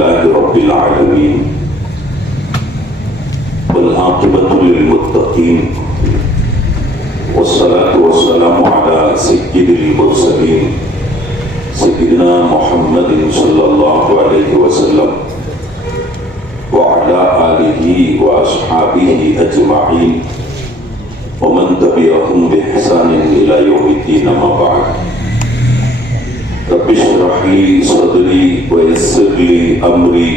لله رب العالمين والعاقبة للمتقين والصلاة والسلام على سيد المرسلين سيدنا محمد صلى الله عليه وسلم وعلى آله وأصحابه أجمعين ومن تبعهم بإحسان إلى يوم الدين. ما بعد، رب اشرح لي صدري ويسر لي أمري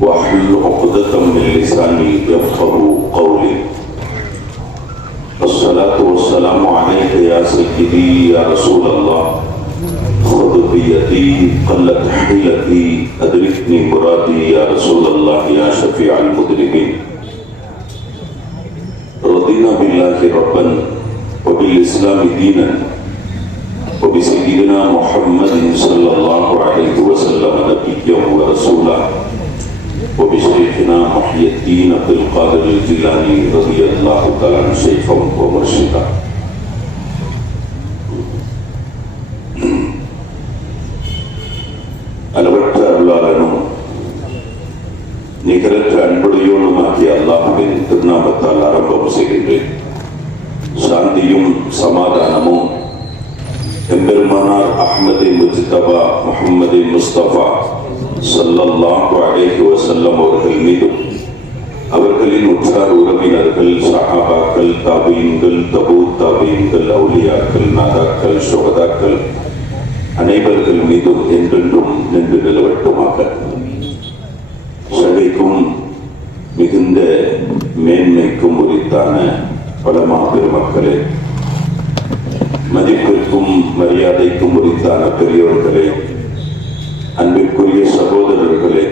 واحلل عقدة من لساني يفقهوا قولي. الصلاة والسلام عليك يا سيدي يا رسول الله، خذ بيدي قلت حيلتي أدركني مرادي يا رسول الله يا شفيع المذنبين. رضينا بالله ربا وبالإسلام دينا وبسيدنا محمد صلى الله عليه وسلم نبيا ورسولا وبشيخنا محي الدين عبد القادر الجيلاني رضي الله تعالى عنه شيخا ومرشدا. அளவற்ற அருளாளனும் நிகரற்ற அன்புடையோனுமாகிய அல்லாஹ்வின் திருநாமத்தால் ஆரம்பம் செய்கின்றேன். சாந்தியும் சமாதானமும் எம்பெருமானார் அஹ்மது முஜ்தபா முஹம்மது முஸ்தபா ஸல்லல்லாஹு அலைஹி வஸல்லம் அவர்கள் மீதும் அவர்களின் உற்றார் உறவினர்கள், சஹாபாக்கள், தாபீன்கள், தபூ தாபீன்கள், அவுலியாக்கள், நாதாக்கள், சுஹதாக்கள் அனைவர்கள் மீதும் என்றென்றும் நின்று நிலவட்டுமாக. சகைக்கும் மிகுந்த மேன்மைக்கும் உரித்தான பலமா பெருமக்களே, மதிப்பிற்கும் மரியாதைக்கும் உரித்தான பெரியோர்களே, அன்பிற்குரிய சகோதரர்களே,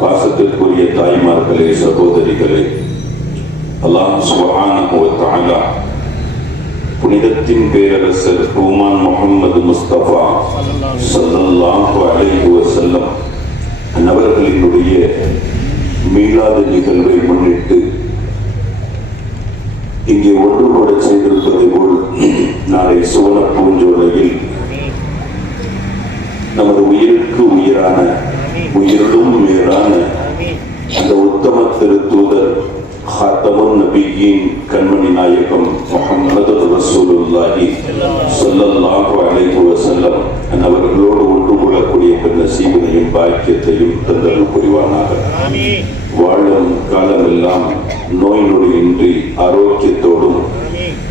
பாசத்திற்குரிய தாய்மார்களே, சகோதரிகளே, அல்லாஹ் சுப்ஹானஹு வ தஆலா புனிதத்தின் பேரரசர் பூமான் முஹம்மது முஸ்தபா ஸல்லல்லாஹு அலைஹி வஸல்லம் அன்னவர்களினுடைய மீலாது நிகழ்வை முன்னிட்டு இங்கே ஒன்றுபட செய்திருப்பதை போல் நாளை சுவன பூஞ்சோலையில் நமது உயிருக்கு உயிரான உயிரிலும் மேலான அந்த உத்தம திருத்தூதர் ஹாத்தமுன் நபியின் கண்மணி நாயகம் முஹம்மது ரசூலுல்லாஹி ஸல்லல்லாஹு அலைஹி வஸல்லம் அவர்களோடு ஒன்று கொள்ளக்கூடிய நசீபினையும் பாக்கியத்தையும் தந்தருள் புரிவானாக. வாழும் காலமெல்லாம் நோய் நொடியின்றி ஆரோக்கியத்தோடும்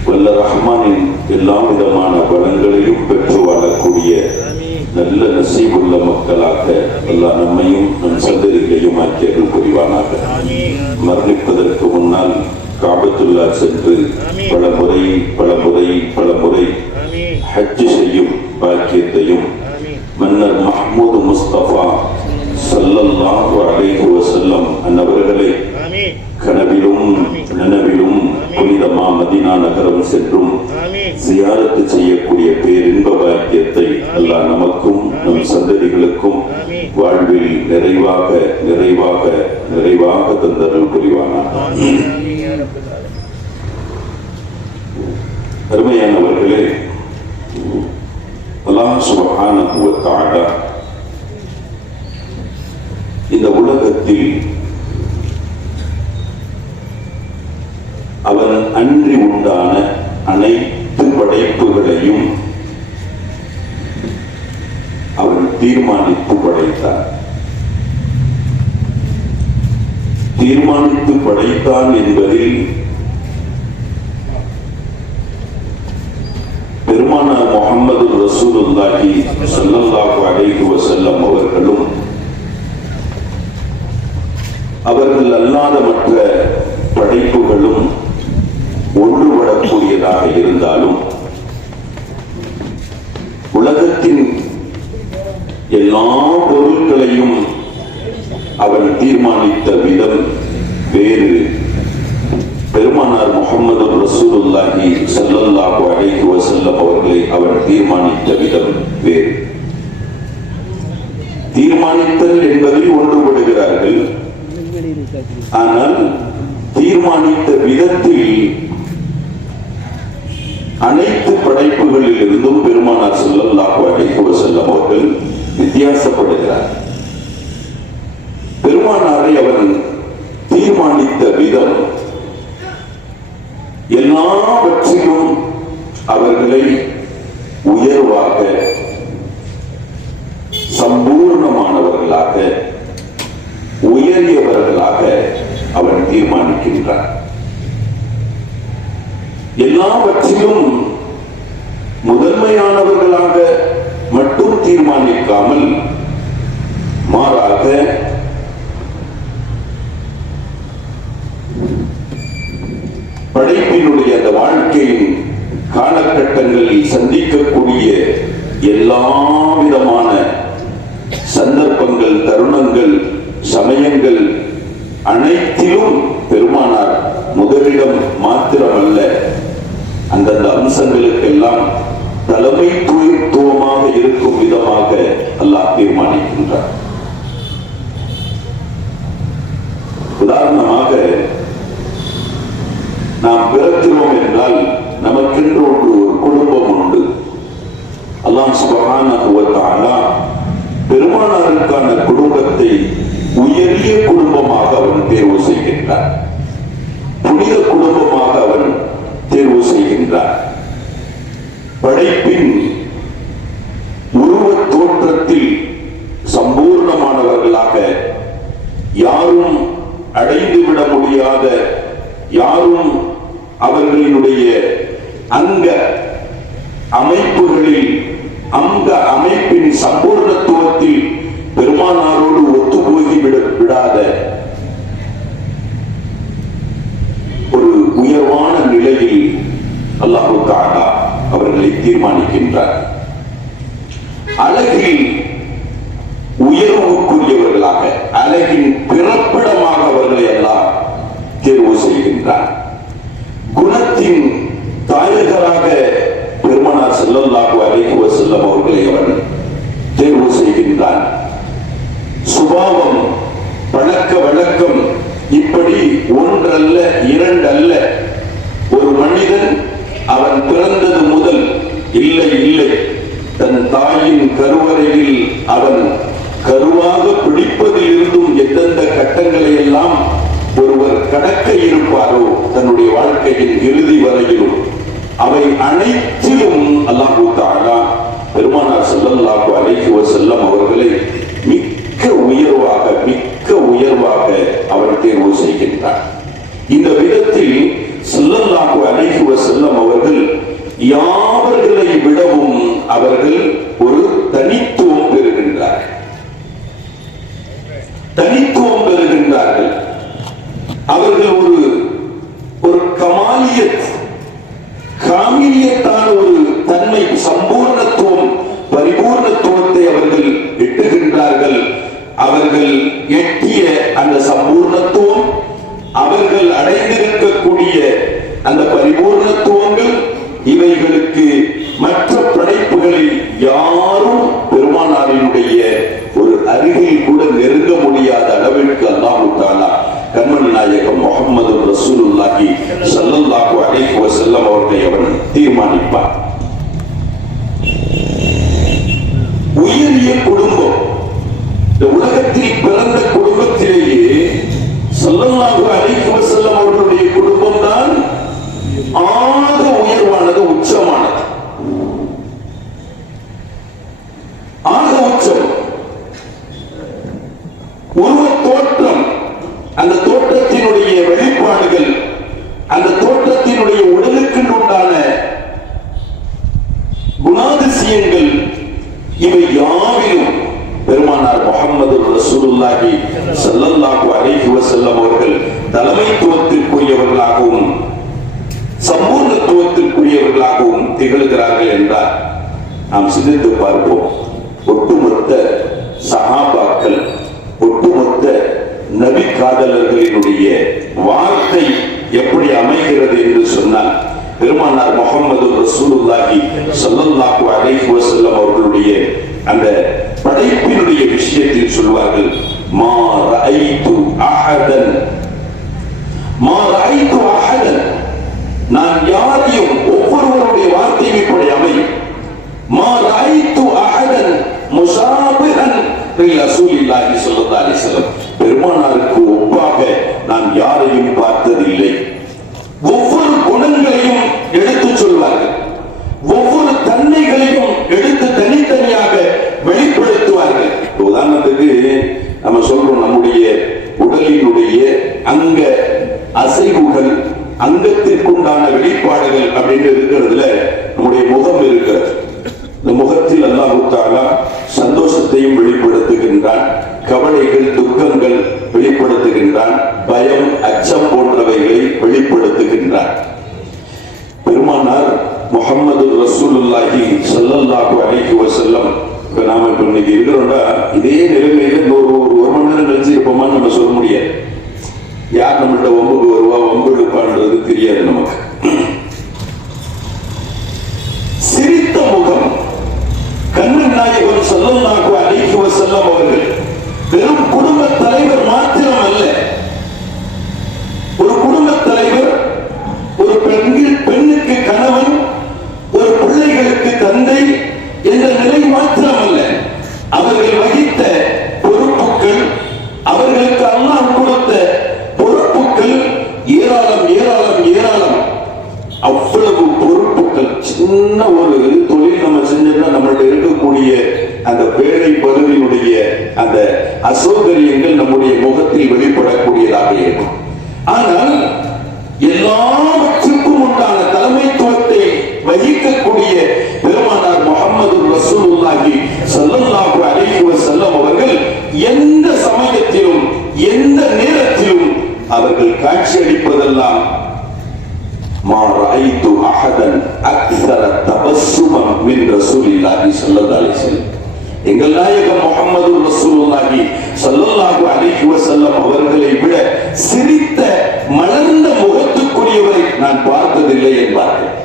வல்ல ரஹ்மானின் எல்லா விதமான வளங்களையும் பெற்று வாழக்கூடிய நல்ல நசீபுள்ள மக்களாக எல்லா நம்மையும் நம் சந்ததிகளையும் ஆக்கியர்கள் புரிவானாக. மரணிப்பதற்கு முன்னால் காபத்துல்லா சென்று பல முறை ஹஜ் செய்யும் பாக்கியத்தையும் மன்னர் மஹ்மூது முஸ்தபா ஸல்லல்லாஹு அலைஹி வஸல்லம் அன்னவர்களை கனவிலும் நனவிலும் புனிதமா மதீனா நகரம் சென்றும் சியாரத்து செய்யக்கூடிய பேரின்ப பாக்கியத்தை அல்லாஹ் நமக்கும் நம் சந்ததிகளுக்கும் வாழ்வில் நிறைவாக நிறைவாக நிறைவாக தந்தருள் புரிவானாக. அருமையானவர்களே, அல்லாஹ் சுப்ஹானஹு வ தஆலா இந்த உலகத்தில் அவன் அன்றி உண்டான அனைத்து படைப்புகளையும் அவன் தீர்மானித்து படைத்தான். தீர்மானித்து படைத்தான் என்பதில் பெருமானார் முஹம்மது ரசூலுல்லாஹி ஸல்லல்லாஹு அலைஹி வஸல்லம் அவர்களும் அவர்கள் அல்லாத மற்ற படைப்புகளும் ஒன்றுபடக்கூடியதாக இருந்தாலும் உலகத்தின் எல்லா பொருட்களையும் அவன் தீர்மானித்த விதம் வேறு. பெருமானார் முஹம்மது ரசூலுல்லாஹி ஸல்லல்லாஹு அலைஹி வஸல்லம் அவர்களை அவன் தீர்மானித்த விதம் வேறு. தீர்மானித்தல் என்பதில் ஒன்றுபடுகிறார்கள், ஆனால் தீர்மானித்த விதத்தில் அனைத்து படைப்புகளில் இருந்தும் பெருமானார் ஸல்லல்லாஹு அலைஹி வஸல்லம் அவர்கள் வித்தியாசப்படுகிறார். இறைவன் தீர்மானித்த விதம் எல்லாவற்றிலும் அவர்களை உயர்வாக, சம்பூர்ணமானவர்களாக, உயரியவர்களாக அவன் தீர்மானிக்கின்றான். எல்லாவற்றிலும் முதன்மையானவர்களாக மட்டும் தீர்மானிக்காமல் மாறாக படைப்பினுடைய அந்த வாழ்க்கையின் காலகட்டங்களில் சந்திக்கக்கூடிய எல்லா விதமான சந்தர்ப்பங்கள், தருணங்கள், சமயங்கள் அனைத்திலும் பெருமானார் முதலிடம் மாத்திரமல்ல, அந்தந்த அம்சங்களுக்கெல்லாம் தலைமைத்துவமாக இருக்கும் விதமாக அல்லாஹ் தீர்மானிக்கின்றார். உதாரணமாக, நாம் பிறக்கிறோம் என்றால் நமக்கென்று ஒரு குடும்பம் உண்டு. அல்லாஹ் சுப்ஹானஹு வ தஆலா பெருமானாருக்கான குடும்பத்தை உயரிய குடும்பமாக அவன் தேர்வு செய்கின்றார், புனித குடும்பமாக அவன் தேர்வு செய்கின்றார். படைப்பின் உருவ தோற்றத்தில் சம்பூர்ணமானவர்களாக, யாரும் அடைந்துவிட முடியாத, யாரும் அவர்களினுடைய அங்க அமைப்புகளில், அங்க அமைப்பின் சம்பூர்ணத்துவத்தில் பெருமானாரோடு ஒத்துப்போகி விடாத ஒரு உயர்வான நிலையில் அல்லாஹ் தஆலா அவர்களை தீர்மானிக்கின்றார். அழகில் உயர்வுக்குரியவர்களாக, அழகின் பிறப்பிடமாக அவர்களை எல்லாம் தேர்வு செய்கின்றார். குணத்தின் தாயகராக பெருமானார் ஸல்லல்லாஹு அலைஹி வஸல்லம் அவர்களை அவன் தேர்வு செய்கின்றான். சுபாவம், பழக்க வழக்கம், இப்படி ஒன்றல்ல இரண்டல்ல, ஒரு மனிதன் அவன் பிறந்தது முதல் இல்லை தன் தாயின் கருவறையில் அவன் கருவாக பிடிப்பதில் இருந்தும் எந்தெந்த கட்டங்களை எல்லாம் ஒருவர் கடக்க இருப்பாரோ தன்னுடைய வாழ்க்கையின் இறுதி வரையிலும், அவை அனைத்திலும் அல்லாஹ் தஆலா பெருமானார் ஸல்லல்லாஹு அலைஹி வஸல்லம் அவர்களை மிக்க உயர்வாக அவர் தேர்வு செய்கின்றார். இந்த விதத்தில் ஸல்லல்லாஹு அலைஹி வஸல்லம் அவர்கள் யாவர்களை விடவும் அவர்கள் ஒரு தனித்துவம் பெறுகின்றார்கள். அவர்கள் ஒரு காமிலியத்தான ஒரு தன்மை, சம்பூர்ணத்துவம், பரிபூர்ணத்துவத்தை அவர்கள் எட்டுகின்றார்கள். அவர்கள் எட்டிய அந்த சம்பூர்ணத்துவம், அவர்கள் அடைந்திருக்கக்கூடிய அந்த பரிபூர்ணத்துவங்கள், இவைகளுக்கு மற்ற படைப்புகளில் யாரும் பெருமானாரினுடைய ஒரு அருகில் கூட நெருங்க முடியாத அளவிற்கு அல்லாஹ் தஆலா கண்மணி நாயகம் முஹம்மது ரசூலுல்லாஹி ஸல்லல்லாஹு அலைஹி வஸல்லம் அவர்களை அவன் தீர்மானிப்பார். உயரிய குடும்பம், இந்த உலகத்தில் பிறந்த குடும்பத்திலேயே ஸல்லல்லாஹு அலைஹி வஸல்லம் அவர்களுடைய குடும்பம் தான் ஆக உயர்வானது, உச்சமானது, ஆக உச்சம். உருவ தோற்றம், அந்த தோற்றத்தினுடைய வெளிப்பாடுகள், அந்த தோற்றத்தினுடைய உடலுக்கு உண்டான குணாதிசயங்கள், இவை யாவிலும் பெருமானார் முஹம்மது ரசூலுல்லாஹி ஸல்லல்லாஹு அலைஹி வஸல்லம் அவர்கள் தலைமைத்துவத்திற்குரியவர்களாகவும் சம்பூர்ணத்துவத்திற்குரியவர்களாகவும் திகழ்கிறார்கள் என்றால் நாம் சிந்தித்து பார்ப்போம். ஒட்டுமொத்த சஹாபாக்கள், ஒட்டுமொத்த நபி காதலர்களினுடைய வார்த்தை எப்படி அமைகிறது என்று சொன்னால், பெருமானார் முஹம்மது ரசூலுல்லாஹி ஸல்லல்லாஹு அலைஹி வஸல்லம் அவர்களுடைய அந்த படைப்பினுடைய விஷயத்தில் சொல்வார்கள், மா ரஅய்து அஹதன், நான் யாரையும், ஒவ்வொருவருடைய வார்த்தையும் இப்படி அமையும், மா ரஅய்து அஹதன் முஷாபிஹன் ரசூலுல்லாஹி ஸல்லல்லாஹு அலைஹி வஸல்லம், பெருமானாருக்கு நான் யாரையும் பார்த்ததில்லை. ஒவ்வொரு குணங்களையும் எடுத்து சொல்வார்கள், ஒவ்வொரு தன்மைகளையும் எடுத்து தனித்தனியாக வெளிப்படுத்துவார்கள். உதாரணத்துக்கு நம்ம சொல்றோம், நம்முடைய உடலினுடைய அங்க அசைவுகள், அங்கத்திற்குண்டான வெளிப்பாடுகள் அப்படின்னு இருக்கிறதுல நம்முடைய முகம் இருக்கிறது. இந்த முகத்தில் அல்லாஹ் தஆலா சந்தோஷத்தையும் வெளிப்படுத்துகின்றான், கவலைகள் துக்கங்கள் வெளிப்படுத்துகின்றான், பயம் அச்சம் போன்றவைகளை வெளிப்படுத்துகின்றான். பெருமானார் முஹம்மது ரசூலுல்லாஹி ஸல்லல்லாஹு அலைஹி வஸல்லம், இப்ப நாம இன்னைக்கு இருக்கிறோம்னா இதே நிலைமையில ஒரு மணி நேரம் கழிச்சு இருப்போமான்னு நம்ம சொல்ல முடியாது. யார் நம்மள்ட்ட வம்புக்கு வருவா வம்பு எடுப்பான்றது தெரியாது நமக்கு. சிரித்த முகம் கண்மணி நாயகம் ஸல்லல்லாஹு அலைஹி வஸல்லம் அவர்கள் வெறும் குடும்ப தலைவர் மாத்திரம் அல்ல, ஒரு குடும்ப தலைவர், ஒரு பெண்ணுக்கு கணவன், ஒரு பிள்ளைகளுக்கு தந்தை என்ற நிலை மாத்திரம் அல்ல, அவர்கள் வகித்த பொறுப்புகள், அவர்களுக்கு அல்லாஹ் கொடுத்த பொறுப்புகள் ஏராளம் ஏராளம் ஏராளம். அவ்வளவு பொறுப்புகள். சின்ன ஒரு தொழில் நம்ம செஞ்சோம்னா நம்மள்ட்ட இருக்கக்கூடிய அந்த வேலை பகுதியினுடைய அந்த அசௌகரியங்கள் நம்முடைய முகத்தில் வெளிப்படக்கூடியதாக இருக்கும். ஆனால் எல்லாவற்றுக்கும் உண்டான தலைமைத்துவத்தை வகிக்கக்கூடிய பெருமானார் முஹம்மது ரசூலுல்லாஹி ஸல்லல்லாஹு அலைஹி வஸல்லம் அவர்கள் எந்த சமயத்திலும் எந்த நேரத்திலும் அவர்கள் காட்சியளிப்பதெல்லாம் மா ரஅய்து அஹதன் அக்ஸர தபஸ்ஸுமன் மின் ரசூலில்லாஹி ஸல்லல்லாஹு அலைஹி வஸல்லம். எங்கள் நாயகம் முஹம்மது ரசூலுல்லாஹி ஸல்லல்லாஹு அலைஹி வஸல்லம் அவர்களை விட சிரித்த மலர்ந்த முகத்துக்குரியவரை நான் பார்த்ததில்லை என்பார்கள்.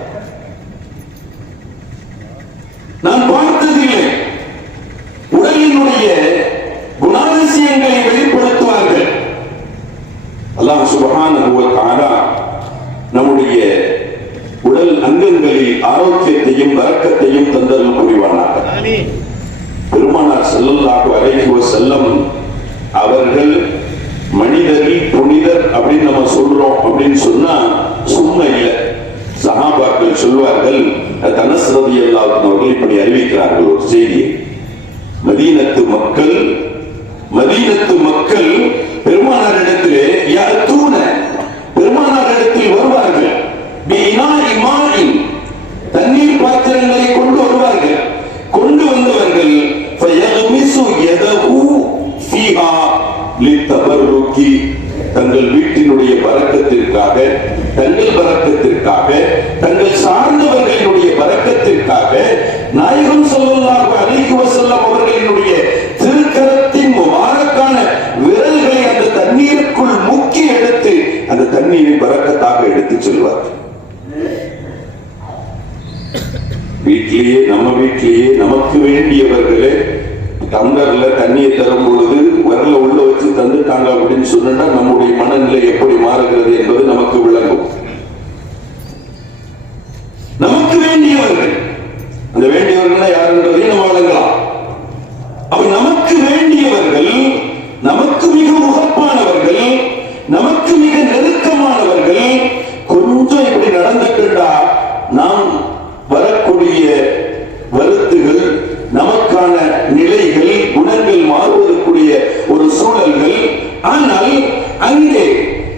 நான் பார்த்ததில்லை. உடலினுடைய குணாதிசயங்களை வெளிப்படுத்துவார்கள். அல்லாஹ் சுப்ஹானஹு வ தஆலா நம்முடைய உடல் அங்கங்களில் ஆரோக்கியத்தையும் வரக்கத்தையும் தந்தருள் புரிவானாக. பெருமானார் ஸல்லல்லாஹு அலைஹி வஸல்லம் அவர்கள் மனிதரில் புனிதர் அப்படின்னு நம்ம சொல்றோம் அப்படின்னு சொன்னா சும்மா இல்லை. சஹாபாக்கள் சொல்வார்கள், அனஸ் ரலியல்லாஹு அன்ஹு அவர்கள் இப்படி அறிவிக்கிறார்கள் ஒரு செய்தியை. மதீனத்து மக்கள் பெருமானாரிடத்திலே யஅதூன, பெருமானாரிடத்தில் வருவார்கள், பிஇனாஇ மாஇன், தண்ணீர் பாத்திரங்களை கொண்டு வருவார்கள். கொண்டு வந்தவர்கள் ஃபயக்மிசு யதஹு ஃபீஹா லித்தபர்ருகி, தங்கள் வீட்டினுடைய பரக்கத்திற்காக, தங்கள் பரக்கத்திற்காக, தங்கள் சார்ந்தவர்களுடைய பரக்கத்திற்காக நாயகம் ஸல்லல்லாஹு அலைஹி வஸல்லம் அவர்களினுடைய திருக்கரத்தின் முபாரக்கான விரல்களை அந்த தண்ணீருக்குள் முக்கி எடுத்து அந்த தண்ணீரை பரக்கத்தாக எடுத்து செல்வார்கள். வீட்டிலேயே, நம்ம வீட்டிலேயே நமக்கு வேண்டியவர்களே டம்ளர்ல தண்ணியை தரும் பொழுது விரல உள்ள வச்சு தந்துட்டாங்க அப்படின்னு சொன்னா நம்முடைய மனநிலை எப்படி மாறுகிறது என்பது நமக்கு விளங்கும். நமக்கு வேண்டியவர்கள், அந்த வேண்டியவர்கள் யாருன்றதையும் நம்ம வழங்கலாம். அப்ப நமக்கு வேண்டியவர்கள், நமக்கு மிக முகப்பானவர்கள், நமக்கு மிக நெருக்கமானவர்கள் கொஞ்சம் இப்படி நடந்துட்டா நாம் வரக்கூடிய வருத்துகள், நமக்கான நிலைகள், குணங்கள் மாறுவதற்குரிய ஒரு சூழல்கள். ஆனால் அங்கே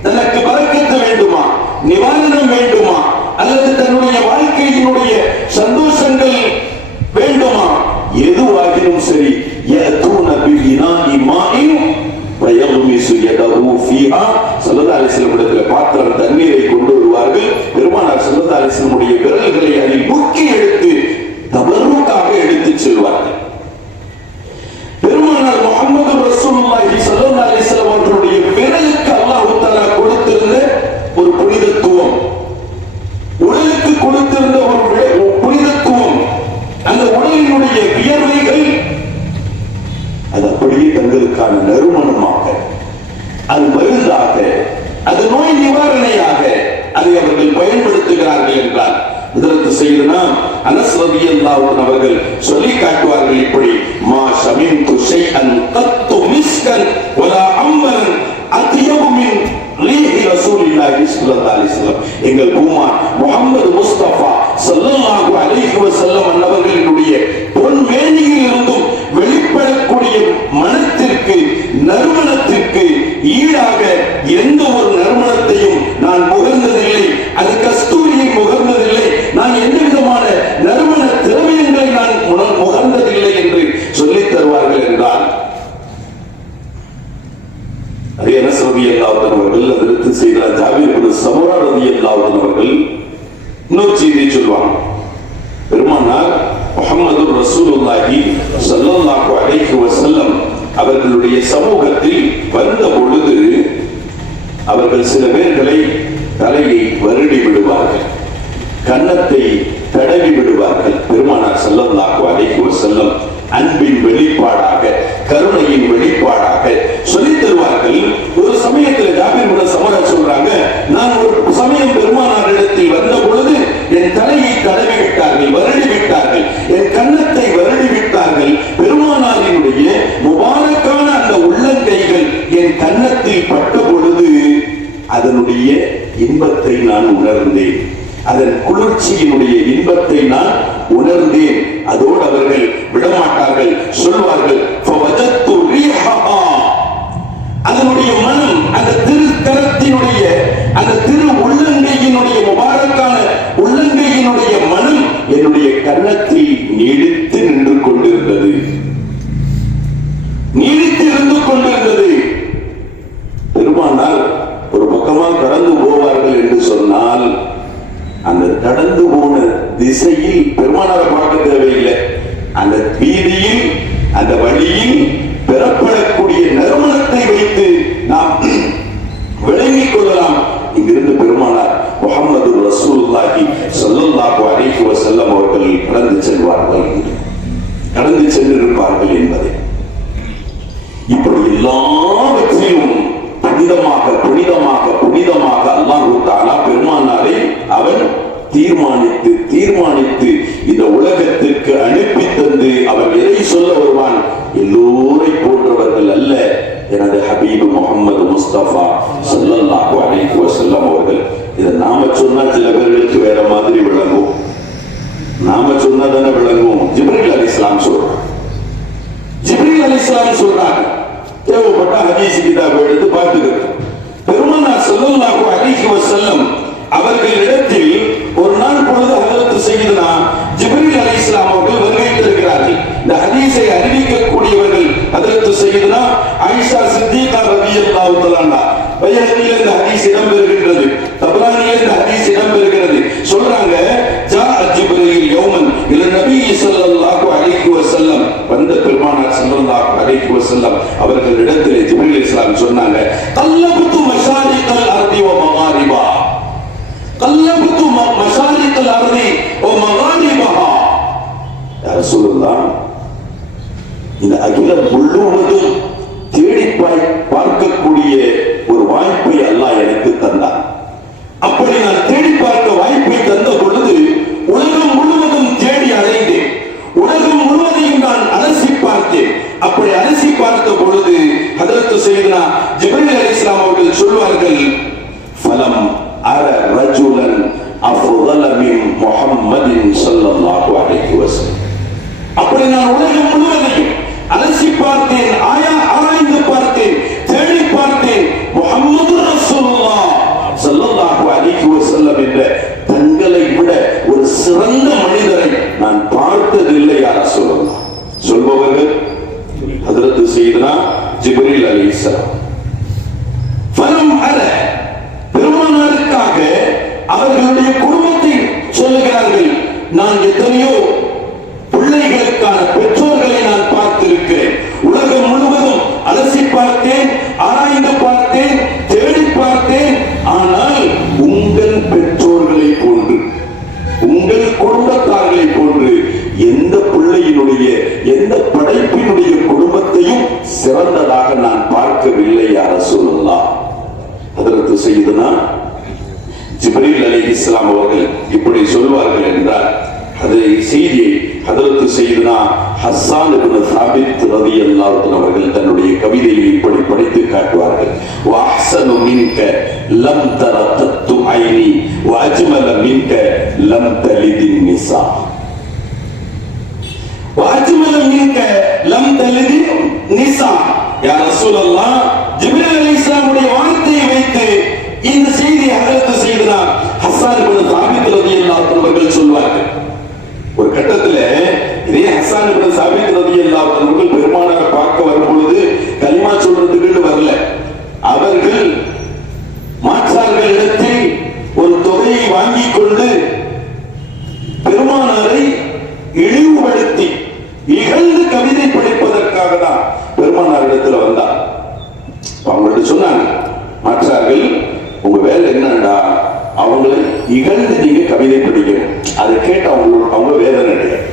தனக்கு பரக்கத்து வேண்டுமா, நிவாரணம் வேண்டுமா, அல்லது தன்னுடைய வாழ்க்கையினுடைய சந்தோஷங்கள் வேண்டுமா, எதுவாகினும் சரி, யஅதூன பிஇனாஇ மாஇன் வயக்மிசு யதஹு ஃபீஹா, ஸல்லல்லாஹு அலைஹி வஸல்லம் இடத்துல பாத்திரம் தண்ணீரை கொண்டு வருவார்கள். பெருமானார் ஸல்லல்லாஹு அலைஹி வஸல்லம் உடைய விரல்களை அதில் முக்கி எடுத்து தபர்ருக்காக எடுத்து செல்வார்கள். பெருமானார் முஹம்மது ரசூலுல்லாஹி ஸல்லல்லாஹு அலைஹி வஸல்லம் அவர்களுடைய விரலுக்கு அல்லாஹ் தஆலா கொடுத்திருந்த ஒரு புனிதத்துவம், உடலுக்கு கொடுத்திருந்த ஒரு புனிதத்துவம், அந்த உடலினுடைய வியர்வைகள் அது அப்படியே தங்களுக்கான நறுமணமாக, அது மருந்தாக, அது நோய் நிவாரணையாக அதை அவர்கள் பயன்படுத்துகிறார்கள் என்றார். இதற்கு செய்தனா அனஸ் ரலியல்லாஹு அன்ஹு அவர்கள் சொல்லி காட்டுவார்கள் இப்படி, மா ஷமின்து ஷைஅன் கத்து மிஸ்கன் வலா அம்பரன் அத்யபு மின் ஸல்லல்லாஹு அலைஹி வஸல்லம் எங்கள் பூமான் முஹம்மது முஸ்தபா ஸல்லல்லாஹு அலைஹி வஸல்லம் அன்னவர்களினுடைய பொன்மேனியில் இருந்தும் வெளிப்படக்கூடிய மனத்திற்கு நறுமணத்திற்கு ஈடாக எந்த ஒரு நறுமணத்தையும் நான் முகர்ந்ததில்லை. அது கஸ்தூரியை முகர்ந்ததில்லை. நான் எந்த விதமான நறுமண திரவியங்களை நான் முகர்ந்ததில்லை என்று சொல்லித் தருவார்கள் என்றால் அனஸ் ரலியல்லாஹு அன்ஹு அவர்கள் அதற்கு செய்த ஜாபீர் இப்னு சமுரா ரலியல்லாஹு அன்ஹு அவர்கள் இன்னொரு செய்தியை சொல்வாங்க. பெருமானார் முஹம்மது ரசூலுல்லாஹி ஸல்லல்லாஹு அலைஹி வஸல்லம் அவர்களுடைய சமூகத்தில் வந்த பொழுது அவர்கள் சில பேர்களை தலையை வருடி விடுவார்கள், கன்னத்தை தடவி விடுவார்கள். பெருமானார் ஸல்லல்லாஹு அலைஹி வஸல்லம் அன்பின் வெளிப்பாடாக, கருணையின் வெளிப்பாடாக சொல்லித் தருவார்கள். ஒரு சமயத்தில் ஜாபீர் இப்னு சமுரா சொல்றாங்க, நான் ஒரு சமயம் பெருமானாரிடத்தில் வந்த பொழுது என் தலையை தடவி விட்டார்கள், வருடி விட்டார்கள், என் கன்னத்தை வருடி விட்டார்கள். பெருமானாரினுடைய முபாரக்கான அந்த உள்ளங்கைகள் என் கன்னத்தில் பட்ட பொழுது அதனுடைய இன்பத்தை நான் உணர்ந்தேன், அதன் குளிர்ச்சியினுடைய இன்பத்தை நான் உணர்ந்தேன். அதோடு அவர்கள் விடமாட்டார்கள், சொல்வார்கள் அதனுடைய மனம், அந்த திருக்கரத்தினுடைய அந்த திரு உள்ளங்கையினுடைய முபாரக்கான உள்ளங்கையினுடைய மனம் என்னுடைய கன்னத்தில் நீடித்து நின்று கொண்டிருந்தது, நீடித்து இருந்து கொண்டிருந்தது. பெருமானார் ஒரு பக்கமாக கடந்து போவார்கள் என்று சொன்னால் அந்த கடந்து போன திசையில் பெருமானாரை பார்க்க தேவையில்லை, அந்த வீதியில் அந்த வழியில் பெறப்படக்கூடிய நறுமணத்தை வைத்து நாம் விளங்கிக் கொள்ளலாம். இங்கிருந்து பெருமானார் முஹம்மது ரசூலுல்லாஹி ஸல்லல்லாஹு அலைஹி வஸல்லம் அவர்கள் கடந்து செல்வார்கள், கடந்து சென்றிருப்பார்கள் என்பதை இப்படி எல்லாவற்றையும் புனிதமாக புனிதமாக புனிதமாக அல்லாஹ் தஆலா பெருமானாரை அவன் தீர்மானித்து தீர்மானித்து இந்த உலகத்திற்கு அனுப்பி தந்து அவர் எதை சொல்ல வருவான், எல்லோரை போன்றவர்கள் அல்ல, எனது ஹபீப் முஹம்மது முஸ்தபா ஸல்லல்லாஹு அலைஹி வஸல்லம் அவர்கள். இதை நாம சொன்னா சில பேர்களுக்கு வேற மாதிரி விளங்கும், நாம சொன்னதான விளங்கும். ஜிப்ரீல் அலைஹிஸ்ஸலாம் சொல்றாங்க, ஜிப்ரீல் அலைஹிஸ்ஸலாம் சொல்றாங்க, தேவைப்பட்ட ஹதீஸ் கிதாபை எடுத்து பார்த்துக்கிறது. பெருமானார் ஸல்லல்லாஹு அலைஹி வஸல்லம் அவர்களிடத்தில் ஒரு நாள் பொழுது ஹஜ்ரத் சய்யிதுனா ஜிப்ரீல் அலைஹிஸ்ஸலாம் அவர்கள் வருகை தருகிறார்கள். இந்த ஹதீஸை அறிவிக்கக்கூடியவர்கள் ஹஜ்ரத் சய்யிதுனா ஆயிஷா சித்திகா ரலியல்லாஹு தஆலா அன்ஹா. பைஹகியில் இந்த ஹதீஸ் இடம்பெறுகின்றது, தபரானியில் இந்த ஹதீஸ் இடம்பெறுகிறது. சொல்றாங்க, ஜா ஜிப்ரீல் யௌமன் இல நபி ஸல்லல்லாஹு அலைஹி வஸல்லம். வந்த பெருமானார் ஸல்லல்லாஹு அலைஹி வஸல்லம் அவர்களிடத்தில் ஜிப்ரீல் அலைஹிஸ்ஸலாம் சொன்னாங்க, கல்லபது மஷாரிகல் அர்தி வ மகாரிபா, கல்லபது மஷாரிகல் அர்தி வ மகாரிபஹா. யா ரசூலுல்லாஹ், இந்த அகிலம் முழுவதும் தேடி பார்க்கக்கூடிய ஒரு வாய்ப்பை அல்லாஹ் எனக்கு தந்தார். அப்படி நான் தேடி பார்க்க வாய்ப்பை தந்த பொழுது உலகம் முழுவதும் தேடி அலைந்தேன், உலகம் முழுவதையும் நான் அலசி பார்த்தேன். அப்படி அலசி பார்த்த பொழுது ஹஜ்ரத் சய்யிதுனா ஜிப்ரீல் அலைஹிஸ்ஸலாம் அவர்கள் சொல்வார்கள், ஃபலம் அர ரஜுலன் அஃதல மின் முஹம்மதின் ஸல்லல்லாஹு அலைஹி வஸல்லம். அப்படி நான் உலகம் முழுவதையும் அலசி பார்த்தேன், ஆராய்ந்து பார்த்தேன், தேடி பார்த்தேன். முஹம்மது ரசூலுல்லாஹ் ஸல்லல்லாஹு அலைஹி வஸல்லம் என்ற தங்களை விட ஒரு சிறந்த மனிதரை நான் பார்த்ததில்லை யா ரசூலுல்லாஹ். சொல்பவர்கள் ஹஜ்ரத் சய்யிதுனா ஜிப்ரீல் அலைஹிஸ்ஸலாம். ஃபலம் அர, பெருமானாருக்காக அவர்களுடைய குடும்பத்தை சொல்லுகிறார்கள். நான் எத்தனையோ பிள்ளைகளுக்கான பெற்றோர்களை நான் பார்த்திருக்கிறேன், உலகம் முழுவதும் அலசி பார்த்தேன், ஆராய்ந்து பார்த்தேன், தேடி பார்த்தேன். ஆனால் உங்கள் பெற்றோர்களை போன்று, உங்கள் குடும்பத்தார்களை போன்று எந்த பிள்ளையினுடைய எந்த படைப்பினுடைய குடும்பத்தையும் சிறந்ததாக நான் பார்க்கவில்லை யா ரசூலுல்லாஹ். ஹஜ்ரத் சய்யிதுனா ஜிப்ரீல் அலைஹிஸ்ஸலாம் அவர்கள் இப்படி சொல்வார்கள் என்றால் அதை செய்தியை ஹஜ்ரத் சய்யிதுனா ஹஸ்ஸான் இப்னு சாபித் ரலியல்லாஹு அன்ஹு அவர்கள் தன்னுடைய கவிதையில் இப்படி படித்து காட்டுவார்கள். வஹ்ஸ وأحسن منك لم تر قط عيني وأجمل منك لم تلد النساء وأجمل منك لم تلد النساء يا رسول الله ஜிப்ரீல் அலைஹிஸ்ஸலாம் உடைய வார்த்தையை வைத்து இந்த செய்தி ஹஜ்ரத் சையதுனா ஹஸ்ஸான் இப்னு சாபித் ரலியல்லாஹு அன்ஹு அவர்கள் சொல்வார்கள். ஒரு கட்டத்தில் இதே ஹஸ்ஸான் இப்னு சாபித் ரலியல்லாஹு அன்ஹு அவர்கள் பெருமானாரை பார்க்க வரும் பொழுது கலிமா சொல்றதுக்கு வரல. அவர்கள் மாற்றார்கள் இடத்தில் ஒரு தொகையை வாங்கிக் கொண்டு பெருமானாரை இழிவுபடுத்தி இகழ்ந்து கவிதை படிப்பதற்காக தான் பெருமானார் இடத்துல வந்தார். அவங்கள்ட்ட சொன்னாங்க, மாற்றார்கள் உங்க வேலை என்னடா, அவங்களை இகழ்ந்து நீங்க கவிதை படிக்கணும். அதை கேட்டு அவங்க வேதனை அடையாது.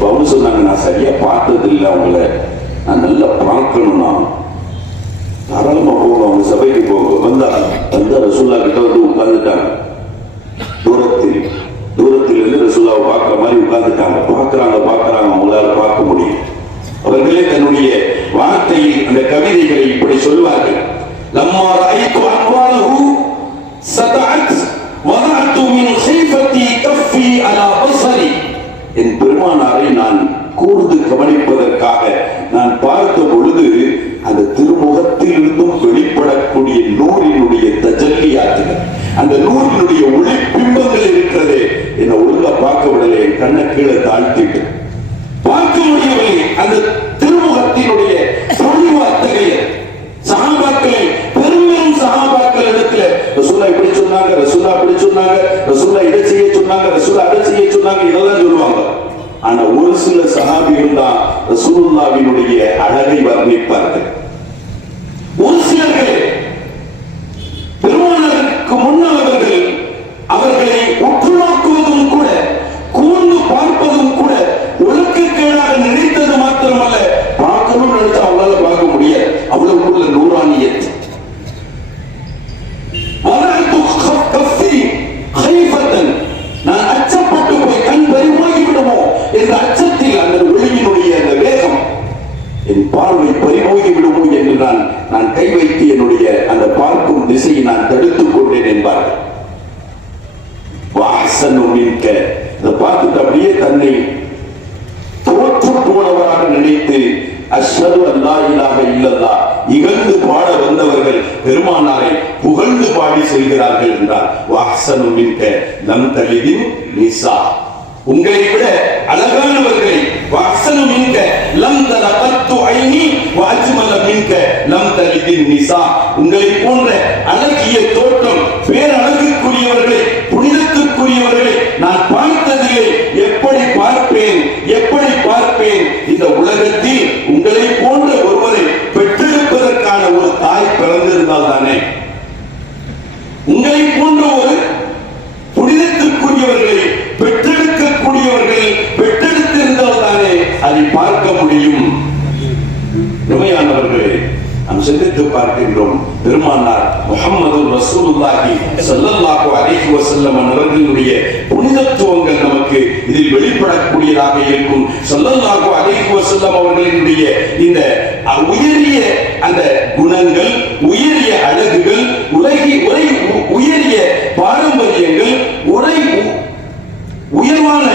அவங்க சொன்னாங்க, நான் சரியா பார்த்தது இல்லை, அவங்கள நான் நல்லா பார்க்கணும்னா தாராளமா போகணும், அவங்க சபைக்கு போக வந்தா ரசூல்லா கிட்ட வந்து உட்கார்ந்துட்டாங்க. தூரத்தில் இருந்து ரசூல்லாவை பார்க்கிற மாதிரி உட்கார்ந்துட்டாங்க. பார்க்கறாங்க அவங்களால பார்க்க முடியும். அவர்களே தன்னுடைய வார்த்தையில் அந்த கவிதைகளை இப்படி சொல்வார்கள். லம்மா ரஅய்து அன்வாலஹு சதஅத் வதஅது மின் ஷைஃபதி கஃபி அலா பஸரி. என் பெருமானாரை நான் கூர்ந்து கவனிப்பதற்காக நான் பார்த்த பொழுது அந்த திருமுகத்தில் இருந்தும் வெளிப்படக்கூடிய நூறினுடைய தஜல்லியாத்துகள், அந்த நூறினுடைய ஒளி பிம்பங்கள் இருக்கிறது. என்னை ஒழுங்கா பார்க்க விடலை, என் கண்ணை கீழே தாழ்த்திட்டு பார்க்க முடியவில்லை. அந்த திருமுகத்தினுடைய பொழிவு அத்தகைய சஹாபாக்களை, பெரும்பெரும் சஹாபாக்கள் இடத்துல ரசூலுல்லாஹ் இப்படி சொன்னாங்க, ரசூலுல்லாஹ் அப்படி சொன்னாங்க, ரசூலுல்லாஹ் இதை செய்ய சொன்னாங்க, ரசூலுல்லாஹ் அதை செய்ய சொன்னாங்க, இதெல்லாம் சொல்லுவாங்க. ஆனா ஒரு சில சஹாபிகள் தான் ரசூலுல்லாஹ்வினுடைய அழகை வர்ணிப்பார்கள். ஒரு சிலர்கள் பெருமானாருக்கு முன்னால் அவர்களை உற்று நோக்குவதும் கூட, கூர்ந்து பார்ப்பதும் கூட ஒழுக்கக்கேடாக நினைத்தது மாத்திரமல்ல, பார்க்கணும்னு நினைச்சா அவங்களால பார்க்க முடியாது. அவ்வளவுக்குள்ள நூறானியத். நான் அச்சப்பட்டு போய் கண் பறிபோகி விடுமோ என்ற அச்சத்தில், அந்த ஒளியினுடைய அந்த வேகம், என் பார்வை பறிபோகி விடுமோ என்று நான் கை வைத்து என்னுடைய அந்த பார்க்கும் திசையை நான் தடுத்துக் கொண்டேன் என்பார்கள். இதை பார்த்துட்டு அப்படியே தன்னை தோற்று போனவராக நினைத்து அஷ்ஹது அல்லா இலாஹ இல்லல்லாஹ் இகழ்ந்து பாட வந்தவர்கள் பெருமானாரை புகழ்ந்து பாடி செல்கிறார்கள் என்றார். வஹ்ஸனு மின்க லம் தலிதின் நிசா, உங்களை விட அழகானவர்களை, வஹ்ஸனு மின்க லம் தர கத்து ஐனி வஅஜ்மல மின்க லம் தலிதின் நிசா, உங்களை போன்ற அழகிய தோற்றம், பேரழகுக்குரியவர்களை, புனிதத்துக்குரியவர்களை நான் பார்த்ததில்லை. எப்படி பார்ப்பேன் இந்த உலகத்தில் உங்களை போன்ற ஒருவரை பெற்றெடுப்பதற்கான ஒரு தாய் பிறந்திருந்தால் தானே, உங்களை போன்ற ஒரு புனிதத்திற்குரியவர்களை பெற்றெடுக்கக்கூடியவர்கள் பெற்றெடுத்திருந்தால் தானே அதை பார்க்க முடியும். உண்மையானவர்களே, நாம் சிந்தித்து பார்க்கின்றோம். பெருமானார் முஹம்மது ரசூலுல்லாஹி ஸல்லல்லாஹு அலைஹி வஸல்லம் அவர்களுடைய புனிதத்துவங்கள் நமக்கு இதில் வெளிப்படக்கூடியதாக இருக்கும். ஸல்லல்லாஹு அலைஹி வஸல்லம் அவர்களுடைய இந்த உயரிய அந்த குணங்கள், உயரிய அழகுகள், உயரிய பாரம்பரியங்கள், உயர்வான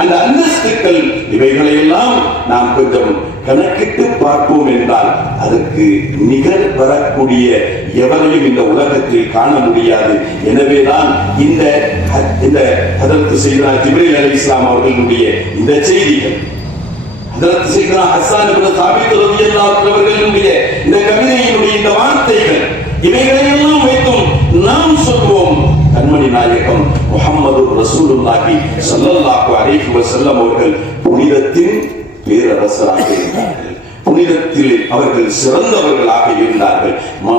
அந்த அந்தஸ்துக்கள், இவைகளையெல்லாம் நாம் கொஞ்சம் கணக்கிட்டு பார்ப்போம் என்றால் அதற்கு நிகர் வரக்கூடிய எவரையும் இந்த உலகத்தில் காண முடியாது. எனவேதான் இந்த ஹஜ்ரத் சையதுனா ஜிப்ரீல் அலைஹிஸ்ஸலாம் அவர்களுடைய இந்த செய்திகள், ஹஜ்ரத் சையதுனா ஹஸ்ஸான் இப்னு சாபித் ரலியல்லாஹு அன்ஹு அவர்களுடைய இந்த கவிதையினுடைய இந்த வார்த்தைகள், இவைகளையெல்லாம் வைத்தும் நாம் சொல்வோம், கண்மணி நாயகம் முஹம்மது ரசூலுல்லாஹி ஸல்லல்லாஹு அலைஹி வஸல்லம் அவர்கள் புனிதத்தின் பேரரசராக இருந்தார்கள். புனிதத்தில் அவர்கள் சிறந்தவர்களாக இருந்தார்கள்.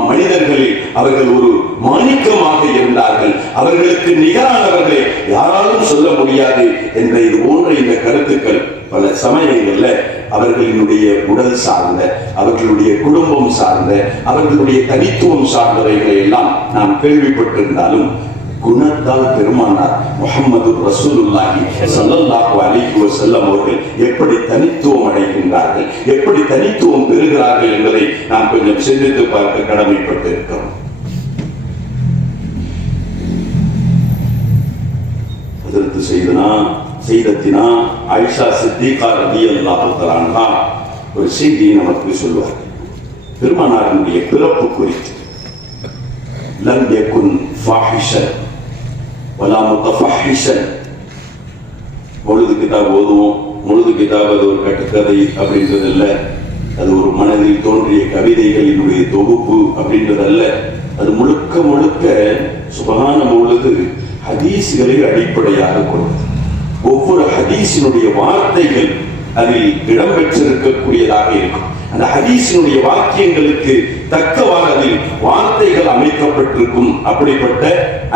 மனிதர்களில் அவர்கள் ஒரு மாணிக்கமாக இருந்தார்கள். அவர்களுக்கு நிகரானவர்களை யாராலும் சொல்ல முடியாது என்ற இது போன்ற இந்த கருத்துக்கள் பல சமயங்கள்ல அவர்களினுடைய உடல் சார்ந்த, அவர்களுடைய குடும்பம் சார்ந்த, அவர்களுடைய தனித்துவம் சார்ந்தவைகளை எல்லாம் நாம் கேள்விப்பட்டிருந்தாலும், குணத்தால் பெருமானார் முஹம்மது ரசூலுல்லாஹி ஸல்லல்லாஹு அலைஹி வஸல்லம் அவர்கள் எப்படி தனித்துவம் அடைகின்றார்கள், எப்படி தனித்துவம் பெறுகிறார்கள் என்பதை நாம் கொஞ்சம் சிந்தித்து பார்க்க கடமைப்பட்டு இருக்கிறோம். அதற்கு செய்தத்தினா ஆயிஷா சித்திகா ரலியல்லாஹு தஆலா ஒரு செய்தியை நமக்கு சொல்வார். பெருமானாருடைய பிறப்பு குறித்து லம் யகுன் ஃபாஹிஷன் வலா முத்தஃபஹிஷன். முழுது கிதாப் ஓதுவோம், முழுது கிதாப் அது ஒரு கட்டுக்கதை அப்படின்றது அல்ல, அது ஒரு மனதில் தோன்றிய கவிதைகளினுடைய தொகுப்பு அப்படின்றது அல்ல. அது முழுக்க முழுக்க சுபஹான மௌலிது ஹதீஸ்களை அடிப்படையாக கொண்டது. ஒவ்வொரு ஹதீஸினுடைய வார்த்தைகள் அதில் இடம்பெற்றிருக்கக்கூடியதாக இருக்கும். அந்த ஹதீஸினுடைய வாக்கியங்களுக்கு தக்கவாறு அதில் வார்த்தைகள் அமைக்கப்பட்டிருக்கும். அப்படிப்பட்ட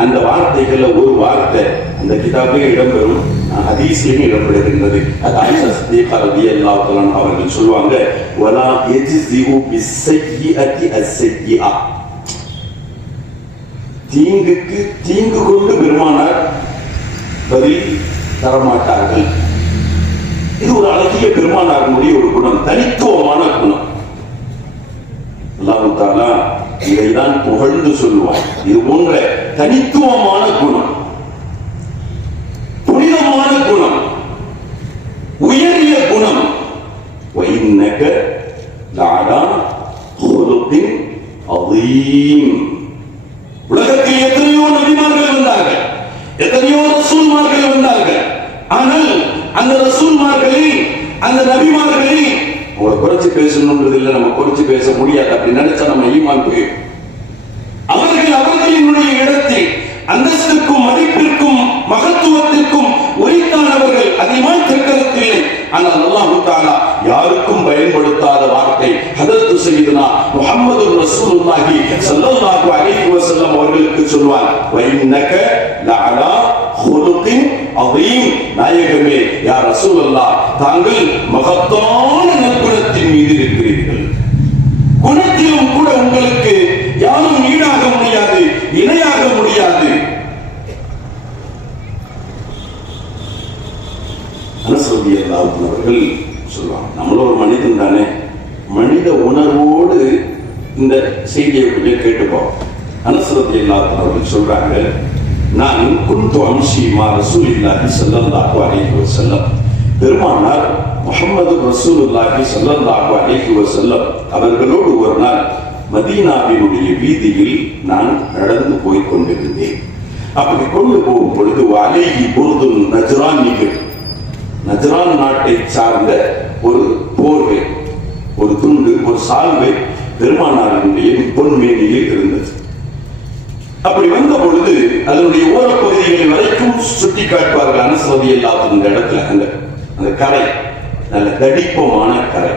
அந்த வார்த்தைகள்ல ஒரு வார்த்தை அந்த கிதாபிலே இடம்பெறும், ஹதீஸ்லயும் இடம்பெறுகின்றது. அது ஆயிஷா சித்திகா ரலியல்லாஹு தஆலா அவர்கள் சொல்வாங்க, வலா யஜ்ஸிஉ பிஸ்ஸய்யிஅத்தி அஸ்ஸய்யிஆ. தீங்குக்கு தீங்கு கொண்டு பெருமானார் பதில் தரமாட்டார்கள். இது ஒரு அழகிய பெருமானாருடைய ஒரு குணம், தனித்துவமான குணம். அல்லாஹ் தஆலா இதைதான் புகழ்ந்து சொல்லுவார். இது போன்ற தனித்துவமான குணம், புனிதமான குணம், உயரிய குணம். வஇன்னக லஅலா குலுகின் அதீம். உலகத்தில் எத்தனையோ நபிமார்கள் வந்தார்கள், எத்தனையோ ரசூல்மார்கள் வந்தார்கள். ஆனால் அந்த ரசூல்மார்களில், அந்த நபிமார்களில் உங்களை குறைச்சு பேசணும்ன்றது இல்லை, நம்ம குறைச்சு பேச முடியாது. அப்படி நினைச்சா நம்ம ஈமான் போயிடும். அவர்களினுடைய இடத்தில் அந்தஸ்துக்கும் மதிப்பிற்கும் மகத்துவத்திற்கும் உரித்தானவர்கள் அதிகமாக திருக்கரத்தில்லை. ஆனால் அல்லாஹ் தஆலா யாருக்கும் பயன்படுத்தாத வார்த்தை ஹதரத் சய்யிதுனா முஹம்மது ரசூலுல்லாஹி ஸல்லல்லாஹு அலைஹி வஸல்லம் அவர்களுக்கு சொல்வார், வஇன்னக லஅலா குலுகின் அதீம். நாயகமே யா ரசூலல்லாஹ், தாங்கள் மகத்தான நற்குணத்தின் மீது இருக்கிறீர்கள். குணத்திலும் கூட உங்களுக்கு யாரும் ஈடாக முடியாது, இணையாக முடியாது. அனஸ் ரலியல்லாஹு அவர்கள் சொல்லுவாங்க, நம்மள ஒரு மனிதன் தானே, மனித உணர்வோடு இந்த செய்தியை கொஞ்சம் கேட்டுப்போம். அனஸ் ரலியல்லாஹு அவர்கள் சொல்றாங்க, நான் குன்து அம்ஷி மா ரசூலில்லாஹி ஸல்லல்லாஹு அலைஹி வஸல்லம், பெருமானார் முஹம்மது ரசூலுல்லாஹி ஸல்லல்லாஹு அலைஹி வஸல்லம் அவர்களோடு ஒரு நாள் மதீனாவினுடைய வீதியில் நான் நடந்து போய் கொண்டிருந்தேன். அப்படி கொண்டு போகும் பொழுது அலைஹி புர்துன் நஜ்ரானிகள், நஜ்ரான் நாட்டை சார்ந்த ஒரு போர்வை, ஒரு துண்டு, ஒரு சால்வை பெருமானாரினுடைய பொன்மேனியில் இருந்தது. அப்படி வந்த பொழுது அதனுடைய ஓரப்பகுதிகள் வரைக்கும் சுட்டி காட்டுவார்கள். அனஸ் ரலியல்லாஹு இந்த இடத்துல அந்த கரை நல்ல தடிப்பமான கரை,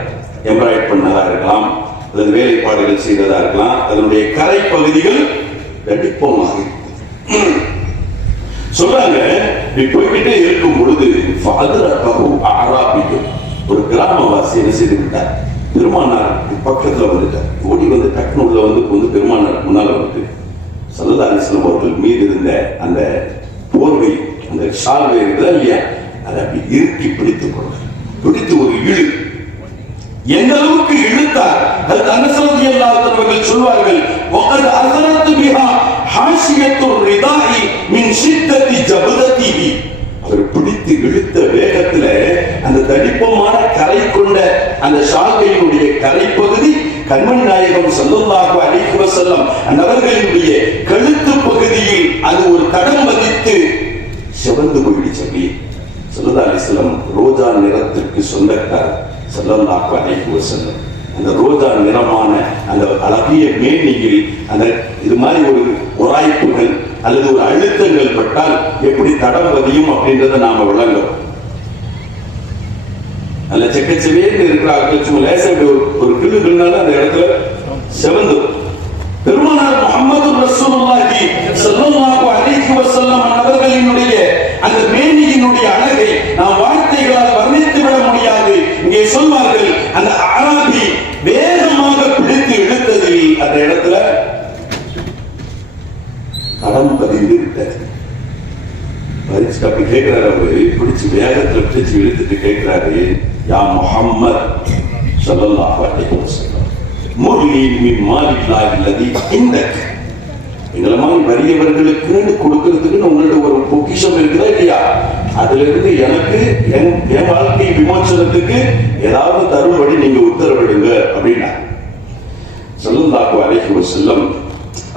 எம்ப்ராய்ட் பண்ணதா இருக்கலாம், அல்லது வேலைப்பாடுகள் செய்ததா இருக்கலாம். அதனுடைய கரை பகுதிகள் தடிப்பமாக சொல்றாங்க. போய்கிட்டே இருக்கும் பொழுது ஒரு கிராமவாசி என்ன செய்து விட்டார், பெருமானார் பக்கத்துல வந்துட்டார். ஓடி வந்து டக்குனு உள்ள வந்து பெருமானார் முன்னால வந்து ஸல்லல்லாஹு அலைஹி வஸல்லம் அவர்கள் மீது இருந்த அந்த போர்வை, அந்த ஷால்வை இருக்குதா இல்லையா, அதை அப்படி இறுக்கி பிடித்துக் கொண்டார். பிடித்து ஒரு இழு, எந்த அளவுக்கு இழுத்தார். அது அனஸ் ரலியல்லாஹு அவர்கள் சொல்வார்கள், வகத் அஸரத் பிஹா ஹாஷியத்து ரிதாஇ மின் ஷித்தத்தி ஜபதத்திஹி. அவர் பிடித்து இழுத்த வேகத்துல அந்த தடிப்பமான கரை கொண்ட அந்த ஷால்வையினுடைய கரை பகுதி கண்மணி நாயகம் ஸல்லல்லாஹு அலைஹி வஸல்லம் அவர்களினுடைய கழுத்து பகுதியில் அது ஒரு தடம் பதித்து சிவந்து போயிடுச்சு. ஸல்லல்லாஹு அலைஹி வஸல்லம் ரோஜா நிறத்திற்கு சொந்தக்காரர் ஸல்லல்லாஹு அலைஹி வஸல்லம். அந்த ரோஜா நிறமான அந்த அழகிய மேனியில் அந்த இது மாதிரி ஒரு உராய்ப்புகள் அல்லது ஒரு அழுத்தங்கள் பட்டால் எப்படி தடம் பதியும் அப்படின்றத நாம விளங்குறோம். நல்ல செக்கச்செவேன்னு இருக்கிறார்கள், சும்மா லேசா ஒரு கிள்ளுனால அந்த இடத்துல செவந்து. பெருமானார் முஹம்மது ரசூலுல்லாஹி ஸல்லல்லாஹு அலைஹி வஸல்லம் அவர்களினுடைய அந்த மேனியினுடைய அழகை நாம் வார்த்தைகளால் வர்ணித்து விட முடியாது. இங்கே சொல்வார்கள், அந்த அராபி வேகமாக பிடித்து இழுத்ததில் அந்த இடத்துல தடம் பதிந்து விட்டது. பரிசுக்கு அப்படி கேட்கிறாரு, அவரு பிடிச்சு வேகத்துல பிடிச்சு இழுத்துட்டு கேட்கிறாரு, யா முஹம்மத் ஸல்லல்லாஹு அலைஹி வஸல்லம், முர்லீன் மின் மாலில்லாஹி அல்லதி இந்தக். எங்களை மாதிரி வறியவர்களுக்கு கொடுக்கிறதுக்கு உங்கள்ட்ட ஒரு பொக்கிஷம் இருக்குதா இல்லையா? அதுல இருந்து எனக்கு என் வாழ்க்கை விமோசனத்துக்கு ஏதாவது தரும்படி நீங்க உத்தரவிடுங்க அப்படின்னா ஸல்லல்லாஹு அலைஹி வஸல்லம்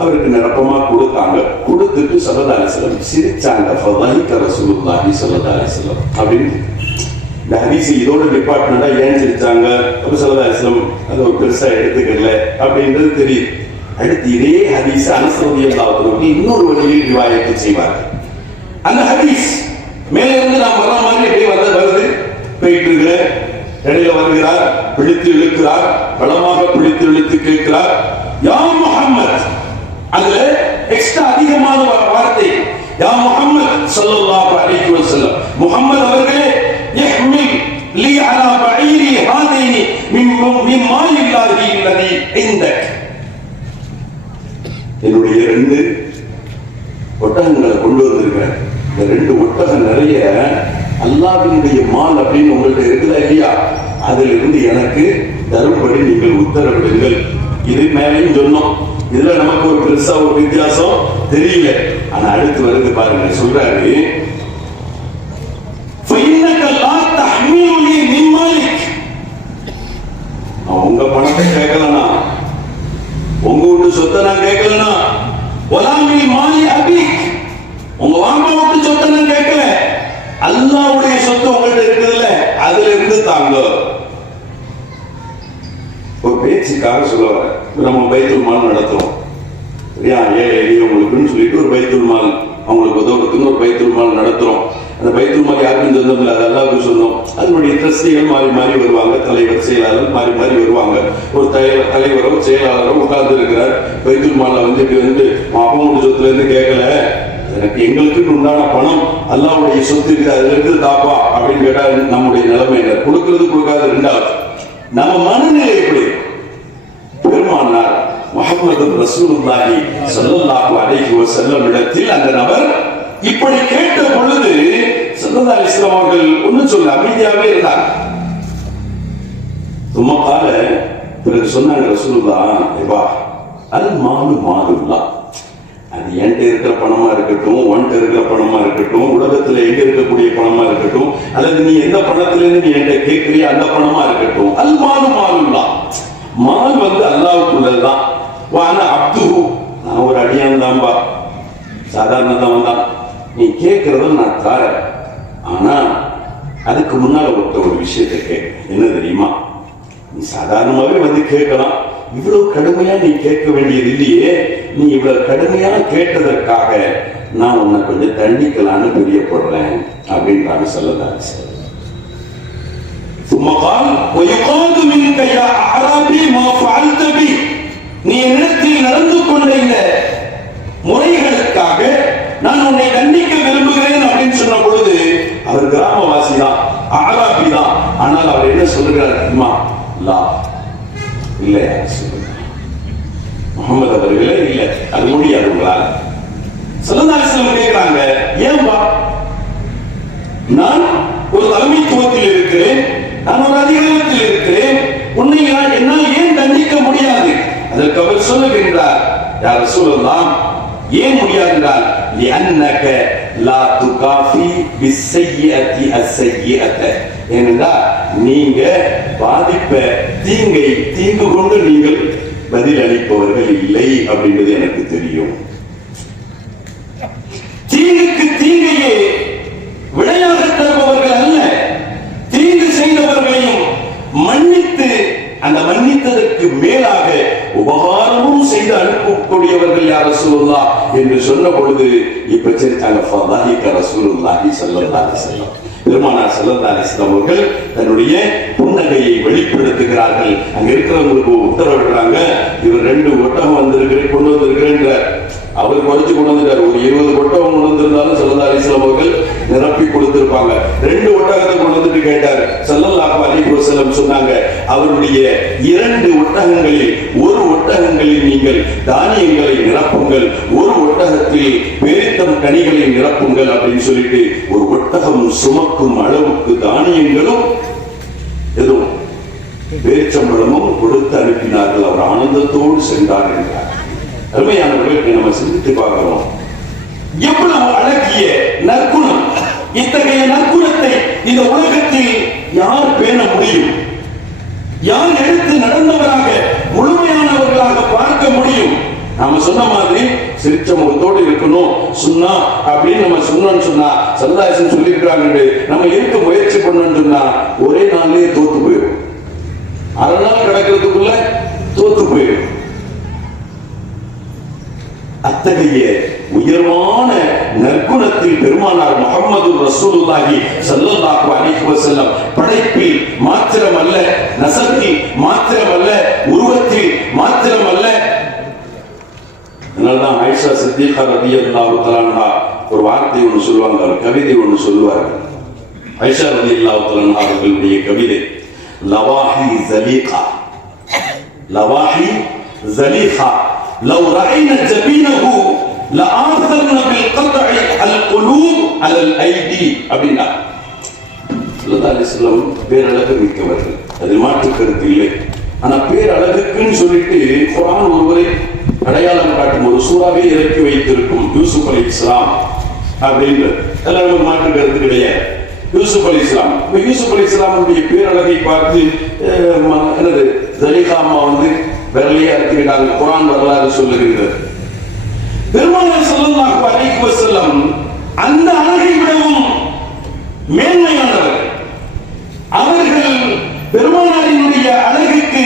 அவருக்கு நிரப்பமா கொடுத்தாங்க. கொடுத்துட்டு ஸல்லல்லாஹு அலைஹி வஸல்லம் சிரிச்சாங்க. ஃபதஹிக ரசூலுல்லாஹி ஸல்லல்லாஹு அலைஹி வஸல்லம் அப்படின்னு இந்த ஹதீஸ் இதோட டிபார்ட்மெண்டா ஏன் சிரிச்சாங்க? அப்ப ஸல்லல்லாஹு அலைஹி வஸல்லம் அது ஒரு பெருசா எடுத்துக்கல அப்படின்றது தெரியுது. அடுத்து இதே ஹதீஸ் அனஸ் ரலியல்லாஹு அன்ஹு இன்னொரு வழியில் ரிவாயத்து செய்வார்கள். அந்த ஹதீஸ் மேல இருந்து நாம் வர மாதிரி அப்படியே வருது போயிட்டு இருக்கிற இடையில வருகிறார், பிடித்து இழுக்கிறார், பலமாக பிடித்து இழுத்து கேட்கிறார், யா முஹம்மத். அதுல எக்ஸ்ட்ரா அதிகமான வார்த்தை யா முஹம்மத் ஸல்லல்லாஹு அலைஹி வஸல்லம், முஹம்மத் அவர்களே, இஹ்மில் லி அலா பஈரி ஹாதைனி மின் மாலில்லாஹி அல்லதி இந்தக். என்னுடைய 2 ஒட்டகங்களை கொண்டு வந்திருக்கிறேன். இந்த 2 ஒட்டகம் நிறைய அல்லாஹ்வினுடைய மால் அப்படின்னு உங்கள்ட்ட இருக்குதா இல்லையா? அதில் இருந்து எனக்கு தரும்படி நீங்கள் உத்தரவிடுங்கள். இது மேலையும் சொன்னோம். இதுல நமக்கு ஒரு பெருசா ஒரு வித்தியாசம் தெரியல. ஆனா அடுத்து வருது பாருங்க, சொல்றாரு உங்க பணத்தை கேட்கலனா, உங்க வீட்டு சொத்தை நான் கேட்கலனா, ஒலாமில் மாலி அபிக், உங்க வாங்க வீட்டு சொத்தை நான் கேட்கல, அல்லாஹ்வுடைய சொத்து உங்கள்ட்ட இருக்குதுல்ல, அதுல இருந்து தாங்க. ஒரு பேச்சுக்காக சொல்ல வர, நம்ம பைத்துல் மால் நடத்துறோம், ஏழை எளியவங்களுக்குன்னு சொல்லிட்டு ஒரு பைத்துல் மால், அவங்களுக்கு உதவுறதுன்னு ஒரு பைத்துல் மால் நடத்துறோம். அந்த பைத்துல் மால் யாருக்கும் சொந்தம் இல்லை, அது அல்லாஹ்வுக்கு சொந்தம். அதனுடைய ட்ரஸ்டிகள் மாறி மாறி வருவாங்க, தலைவர் செயலாளர் மாறி மாறி வருவாங்க. ஒரு தலைவரோ செயலாளரோ உட்கார்ந்து இருக்கிறார். பைத்துல் மால்ல வந்து இப்படி வந்து அப்பனுடைய சொத்துல இருந்து கேட்கல, எனக்கு எங்களுக்கு உண்டான பணம் அல்லாஹ்வுடைய சொத்து இருக்குது, அதுல இருந்து தாப்பா அப்படின்னு கேட்டா நம்முடைய நிலைமை என்ன? கொடுக்கிறது கொடுக்காது ரெண்டாவது. நம்ம மனநிலை எப்படி? பெருமானார் முஹம்மது ரசூலுல்லாஹி ஸல்லல்லாஹு அலைஹி வஸல்லம் இடத்தில் அந்த நபர் இப்படி கேட்ட பொழுது ஸல்லல்லாஹு அலைஹி வஸல்லம் அவர்கள் ஒன்னும் சொல்ல அமைதியாகவே இருந்தார். சும்மால பிறகு சொன்னாங்க ரசூலுல்லாஹ், ஏபா அல் மாலு மாலுல்லாஹ், அது என்கிட்ட இருக்கிற பணமா இருக்கட்டும், உன்கிட்ட இருக்கிற பணமா இருக்கட்டும், உலகத்துல எங்க இருக்கக்கூடிய பணமா இருக்கட்டும், அல்லது நீ எந்த பணத்துல இருந்து நீ என்கிட்ட கேட்கிறிய அந்த பணமா இருக்கட்டும், அல் மாலு மாலுல்லாஹ், மால் வந்து அல்லாஹ்வுக்குள்ளதுதான். வான அப்துஹு, நான் ஒரு அடியான் தான்பா, சாதாரணதான் தான், நீ கேட்கறத நான் தாரேன். ஆனா அதுக்கு முன்னால ஒரு விஷயத்தை கேட்க, என்ன தெரியுமா? நீ சாதாரணமாவே வந்து கேட்கலாம், இவ்வளவு கடுமையா நீ கேட்க வேண்டியது இல்லையே, நீ இவ்வளவு கடுமையா கேட்டதற்காக நான் உன்னை கொஞ்சம் தண்டிக்கலான்னு பிரியப்படுறேன் அப்படின்றாங்க ஸல்லல்லாஹு அலைஹி வஸல்லம். சும்மகால் வயகாது மின்க யா அராபி மா ஃபஅல்த பி, நீ என்னிடத்தில் நடந்து கொண்ட இந்த முறைகளுக்காக நான் உன்னை தண்டிக்க விரும்புகிறேன் அப்படின்னு சொன்ன பொழுது அவர் கிராமவாசி தான், அராபி தான். ஆனால் அவர் என்ன சொல்லுகிறார் தெரியுமா? லா, இல்லையா சொல்லுங்க முகமது அவர்களே, இல்ல அது முடியாது உங்களால். ஸல்லல்லாஹு அலைஹி வஸல்லம் கேட்கிறாங்க, ஏன்பா? நான் ஒரு தலைமைத்துவத்தில் இருக்கிறேன், நான் ஒரு அதிகாரத்தில் இருக்கிறேன், உன்னை என்னால் ஏன் தண்டிக்க முடியாது? அதற்கு அவர் சொல்லுகின்றார், யா ரசூலல்லாஹ், ஏன் முடியாது என்றால், லிஅன்னக லா துகாஃபி பிஸ்ஸய்யிஅத்தி அஸ்ஸய்யிஅத, ஏனென்றால் நீங்க பாதிப்ப தீங்கை தீங்கு கொண்டு நீங்கள் பதில் அளிப்பவர்கள் இல்லை அப்படின்றது எனக்கு தெரியும். தீங்குக்கு தீங்கையே விடையாக தருபவர்கள் அல்ல, தீங்கு செய்தவர்களையும் மன்னித்து அந்த மன்னித்ததற்கு மேலாக உபகாரமும் செய்து அனுப்பக்கூடியவர்கள் யார் ரசூலுல்லாஹ் என்று சொன்ன பொழுது இப்ப சரித்தாங்க ஃபதாஹிக ரசூலுல்லாஹி ஸல்லல்லாஹு அலைஹி வஸல்லம். பெருமானார் ஸல்லல்லாஹு அலைஹி வஸல்லம் அவர்கள் தன்னுடைய புன்னகையை வெளிப்படுத்துகிறார்கள். அங்க இருக்கிறவங்களுக்கு உத்தரவிடுறாங்க, இவர் 2 ஒட்டகம் வந்திருக்கிறேன் கொண்டு வந்திருக்கிறேன். அவர் குறைச்சு கொண்டு வந்துட்டார். ஒரு 20 ஒட்டகம் கொண்டு வந்திருந்தாலும் ஸல்லல்லாஹு அலைஹி வஸல்லம் அவர்கள் நிரப்பி கொடுத்திருப்பாங்க. 2 ஒட்டகத்தை கொண்டு வந்துட்டு கேட்டார். ஸல்லல்லாஹு அலைஹி வஸல்லம் சொன்னாங்க, அவருடைய 2 ஒட்டகங்களில் ஒரு ஒட்டகங்களில் நீங்கள் தானியங்களை நிரப்புங்கள், ஒரு ஒட்டகத்தில் பேரித்தம் கனிகளை நிரப்புங்கள் அப்படின்னு சொல்லிட்டு ஒரு ஒட்டகம் சுமக்கும் அளவுக்கு தானியங்களும் எதுவும் பேச்சம்பழமும் கொடுத்து அனுப்பினார்கள். அவர் ஆனந்தத்தோடு சென்றார் என்றார். அருமையானவர்களுக்கு நம்ம சிந்தித்து பார்க்கிறோம், எவ்வளவு அழகிய நற்குணம். இத்தகைய நற்குணத்தை இந்த உலகத்தில் யார் பேண முடியும்? யார் எடுத்து நடந்தவராக முழுமையானவர்களாக பார்க்க முடியும்? நாம சொன்ன மாதிரி சிரிச்ச முகத்தோடு இருக்கணும் சொன்னா அப்படின்னு நம்ம சொன்னோம்னு சொன்னா, சமுதாயம் சொல்லியிருக்கிறாங்க, நம்ம இருக்க முயற்சி பண்ணணும்னு சொன்னா ஒரே நாள்லயே தோத்து போயிடும். அரை நாள் கிடக்கிறதுக்குள்ள தோத்து போயிடும். அத்தகைய உயர்வான நற்குணத்தில் பெருமானார் முஹம்மது ரசூலுல்லாஹி ஸல்லல்லாஹு அலைஹி வஸல்லம் படைப்பில் மாத்திரமல்ல, நசத்தில் மாத்திரமல்ல, உருவத்தில் மாத்திரமல்ல. அதனால்தான் ஆயிஷா சித்திகா ரலியல்லாஹு தஆலா அன்ஹா ஒரு வார்த்தை ஒன்று சொல்லுவாங்க, ஒரு கவிதை ஒன்று சொல்லுவார்கள். ஆயிஷா ரலியல்லாஹு தஆலா அன்ஹா அவர்களுடைய கவிதை, லவாஹி ஜலீகா, லவாஹி ஜலீகா لو رأينا جبينه لآثرنا بالقطع القلوب على الأيدي. அப்படின்னா ஸல்லல்லாஹு அலைஹி வஸல்லம் பேரழகு மிக்கவர்கள், அதில் மாற்று கருத்து இல்லை. ஆனா பேரழகுக்குன்னு சொல்லிட்டு குர்ஆன் ஒருவரை அடையாளம் காட்டும் ஒரு சூறாவை இறக்கி வைத்திருக்கும், யூசுப் அலைஹிஸ்ஸலாம் அப்படின்றது. அதில் நமக்கு மாற்று கருத்து கிடையாது. யூசுப் அலைஹிஸ்ஸலாம், யூசுப் அலைஹிஸ்ஸலாமுடைய பேரழகை பார்த்து என்னது ஜலீகா அம்மா விரலையா இருக்கிறாங்க. குர்ஆன் வரலாறு சொல்லுகிறது. பெருமானார் ஸல்லல்லாஹு அலைஹி வஸல்லம் அந்த அழகை விடவும் மேன்மையானவர். அவர்கள் பெருமானாரினுடைய அழகுக்கு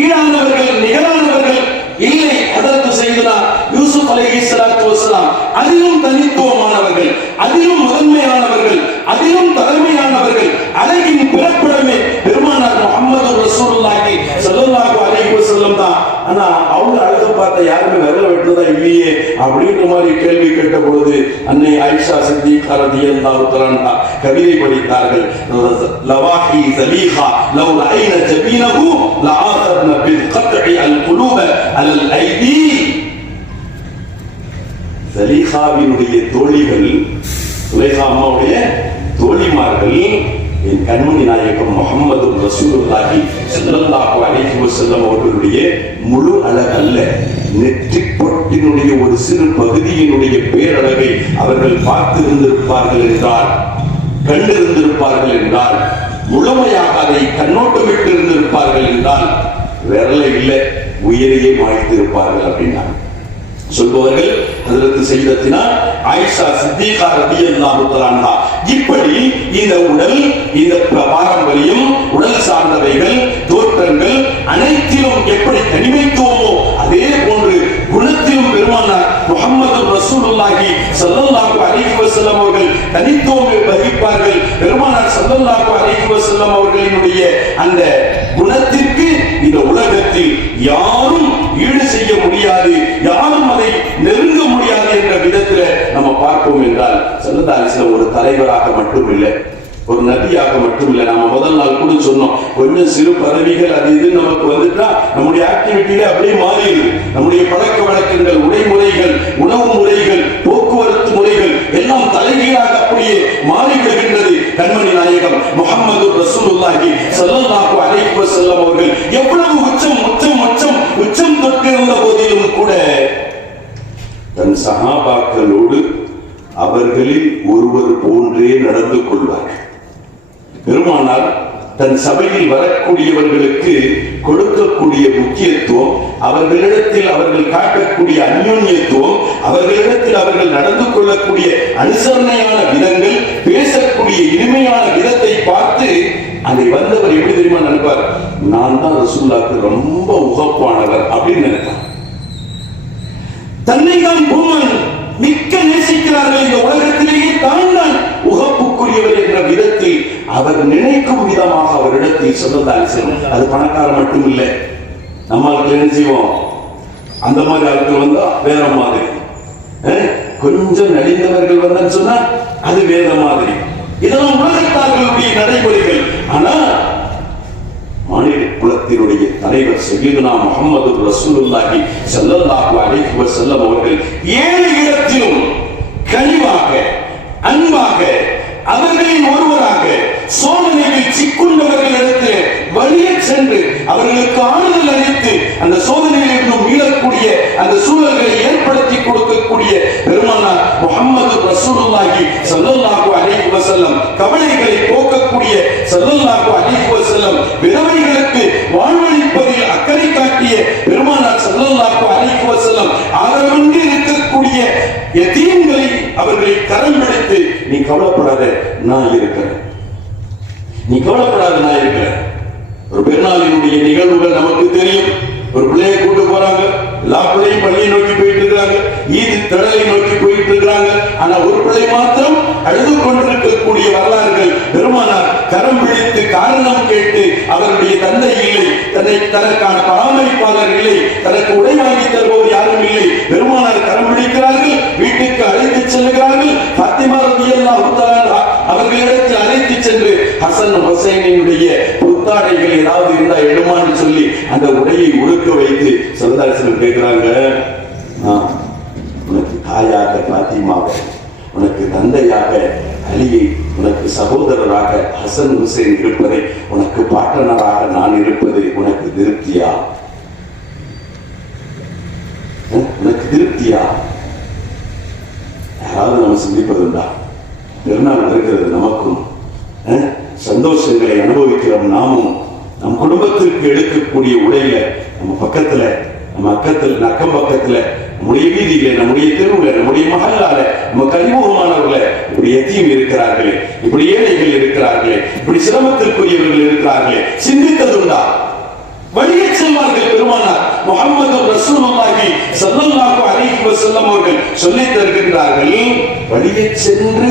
ஈடானவர்கள், நிகரானவர்கள் இல்லை. அதற்கு செய்தனா யூசுப் அலைஹிஸ்ஸலாத்து வஸலாம் அதிலும் தனித்துவமானவர்கள், அதிலும் முதன்மையானவர்கள், அதிலும் தலைமையானவர்கள். அழகின் பிறப்பிடமே பெருமானார் முஹம்மது ரசூலுல்லாஹி ஸல்லல்லாஹு அலைஹி வஸல்லம் தான். ஆனா அவங்க அழகு பார்த்த யாருமே விரல வெட்டுறதா இல்லையே அப்படின்ற மாதிரி கேள்வி கேட்ட பொழுது அன்னை ஆயிஷா சித்திகா ரலியல்லாஹு தஆலா அன்ஹா கவிதை படித்தார்கள். லவாஹி ஜலீகா லவ் ரஐன ஜபீனஹு லஆதர்ன பில் கத்இ அல் குலூப அல் ஐதி. ஜலீகாவினுடைய தோழிகள், சுலைஹா அம்மாவுடைய தோழிமார்கள், என் கண்மணி நாயகம் முஹம்மது ரசூலுல்லாஹி ஸல்லல்லாஹு அலைஹி வஸல்லம் அவர்களுடைய முழு அழகு அல்ல, நெற்றிப் பொட்டினுடைய ஒரு சிறு பகுதியினுடைய பேரழகை அவர்கள் பார்த்திருந்திருப்பார்கள் என்றால், கண்டிருந்திருப்பார்கள் என்றால், முழுமையாக அதை கண்ணோட்டமிட்டு இருந்திருப்பார்கள் என்றால் விரலை இல்லை உயிரையே மாய்த்திருப்பார்கள் அப்படின்னா சொல்பவர்கள் ஹஜ்ரத் சையதத்தினா ஆயிஷா சித்திகா ரலியல்லாஹு தஆலா அன்ஹா. இப்படி இந்த உடல், இந்த பாரம்பரியம், உடல் சார்ந்தவைகள், தோற்றங்கள் அனைத்திலும் எப்படி தனிமைத்துவமோ அதே போன்று குணத்திலும் பெருமானார் முஹம்மது ரசூலுல்லாஹி ஸல்லல்லாஹு அலைஹி வஸல்லம் அவர்கள் தனித்துவம் வகிப்பார்கள். பெருமானார் ஸல்லல்லாஹு அலைஹி வஸல்லம் அவர்களினுடைய அந்த குணத்திற்கு இந்த உலகத்தில் யாரும் ஈடு செய்ய முடியாது, யாரும் அதை நெருங்க முடியாது என்ற விதத்தில் நம்ம பார்ப்போம் என்றால், ஸல்லல்லாஹு அலைஹி வஸல்லம் ஒரு தலைவராக மட்டும் இல்லை, ஒரு நபியாக மட்டும் இல்லை. நாம முதல் நாள் கூட சொன்னோம், கொஞ்சம் சிறு பதவிகள் அது இது நமக்கு வந்துட்டா நம்முடைய ஆக்டிவிட்டியில அப்படியே மாறிடுது. நம்முடைய பழக்க வழக்கங்கள், உடைமுறைகள், உணவு முறைகள், போக்குவரத்து முறைகள் எல்லாம் தலைகீழாக அப்படியே மாறிவிடுகின்றது. கண்மணி நாயகம் முஹம்மது ரசூலுல்லாஹி ஸல்லல்லாஹு அலைஹி வஸல்லம் அவர்கள் எவ்வளவு உச்சம் தொட்டிருந்த போதிலும் கூட தன் சஹாபாக்களோடு அவர்களில் ஒருவர் போன்றே நடந்து கொள்வார்கள். பெருமானார் தன் சபையில் வரக்கூடியவர்களுக்கு கொடுக்கக்கூடிய முக்கியத்துவம், அவர்களிடத்தில் அவர்கள் காட்டக்கூடிய அந்யோன்யத்துவம், அவர்களிடத்தில் அவர்கள் நடந்து கொள்ளக்கூடிய அனுசரணையான விதங்கள், பேசக்கூடிய இனிமையான விதத்தை பார்த்து அதை வந்தவர் எப்படி தெரியுமா நினைப்பார், நான் தான் ரசூலுல்லாஹ்க்கு ரொம்ப உகப்பானவர் அப்படின்னு நினைப்பார். தன்னை தான் பூமன் மிக்க நேசிக்கிறார்கள், இந்த உலகத்திலேயே தான் உகப்புக்குரியவர் என்ற விதத்தில் அவர் நினைக்கும் விதமாக அவரிடத்தில் சொல்லதால் அது பணக்காரர் மட்டும் இல்லை. நம்மளுக்கு என்ன செய்வோம், அந்த மாதிரி ஆட்கள் வந்தா வேற மாதிரி, கொஞ்சம் நடிந்தவர்கள் வந்தன்னு சொன்னா அது வேற மாதிரி. இதெல்லாம் உலகத்தார்களுடைய நடைமுறைகள். ஆனா மாநில குலத்தினுடைய தலைவர் சய்யிதுனா முஹம்மது ரசூலுல்லாஹி ஸல்லல்லாஹு அலைஹி வஸல்லம் அவர்கள் ஏழு இடத்திலும் கனிவாக, அன்பாக, அவர்களின் ஒருவராக, சோதனையில் சிக்குண்டவர்களிடத்தில் வழியே சென்று அவர்களுக்கு ஆறுதல் அளித்து அந்த சோதனையில் இருந்தும் மீளக்கூடிய அந்த சூழல்களை ஏற்படுத்தி கொடுக்கக்கூடிய பெருமானார் முஹம்மது ரசூலுல்லாஹி ஸல்லல்லாஹு அலைஹி வஸல்லம், கவலைகளை போக்கக்கூடிய ஸல்லல்லாஹு அலைஹி வஸல்லம், விதவைகளுக்கு வாழ்வளிப்பதில் அக்கறை காட்டிய பெருமானார் ஸல்லல்லாஹு அலைஹி வஸல்லம், ஆதரவன்றி இருக்கக்கூடிய யதீம்களை அவர்களை கரம் பிடித்து, நீ கவலைப்படாத நான் இருக்கிறேன், நீ கவலைப்படாத நான் இருக்கிறேன். ஒரு பெருநாளினுடைய நிகழ்வுகள் நமக்கு தெரியும். ஒரு பிள்ளையை கூட்டு போறாங்க, எல்லா பிள்ளையும் பள்ளியை நோக்கி போயிட்டு இருக்காங்க, ஈது திடலை நோக்கி போயிட்டு இருக்காங்க. ஆனா ஒரு பிள்ளை மாத்திரம் அழுது கொண்டிருக்கக்கூடிய வரலாறுகள். பெருமானார் கரம் பிடித்து காரணம் கேட்டு, அவருடைய தந்தை இல்லை, தனக்கான பராமரிப்பாளர் இல்லை, தனக்கு உடை வாங்கி தருபவர் யாரும் இல்லை. பெருமானார் கரம் பிடிக்கிறார்கள், வீட்டுக்கு அழைத்து செல்கிறார்கள். பாத்திமா ரலியல்லாஹு தஆலா அவர்களிடத்தில் அழைத்து சென்று ஹசன் ஹுசைனினுடைய புத்தாடைகள் ஏதாவது இருந்தா எடுமான்னு சொல்லி அந்த உடையை உடுக்க வைத்து சல்லல்லாஹு கேட்கிறாங்க, உனக்கு தாயாக பாத்திமாவை, உனக்கு தந்தையாக அலியை, உனக்கு சகோதரராக ஹசன் ஹுசைன் இருப்பதை, உனக்கு பாட்டனராக நான் இருப்பது உனக்கு திருப்தியா? உனக்கு திருப்தியா? யாராவது நம்ம சிந்திப்பதுண்டா? பெருநாள் இருக்கிறது, நமக்கும் சந்தோஷங்களை அனுபவிக்கிறோம். நாமும் நம் குடும்பத்திற்கு எடுக்கக்கூடிய உடையில, நம்ம பக்கத்துல, நம்ம அக்கம் பக்கத்துல, நம்முடைய வீதியில, நம்முடைய தெருவுல, நம்முடைய மஹல்லால, நம்ம கரிமுகமானவர்கள இப்படி எத்தியும் இருக்கிறார்களே, இப்படி ஏழைகள் இருக்கிறார்களே, இப்படி சிரமத்திற்குரியவர்கள் இருக்கிறார்களே, சிந்தித்ததுண்டா? வழியே செல்வார்கள். பெருமானார் முஹம்மது ரசூலுல்லாஹி ஸல்லல்லாஹு அலைஹி வஸல்லம் அவர்கள் சொல்லித் தருகின்றார்கள், வழியே சென்று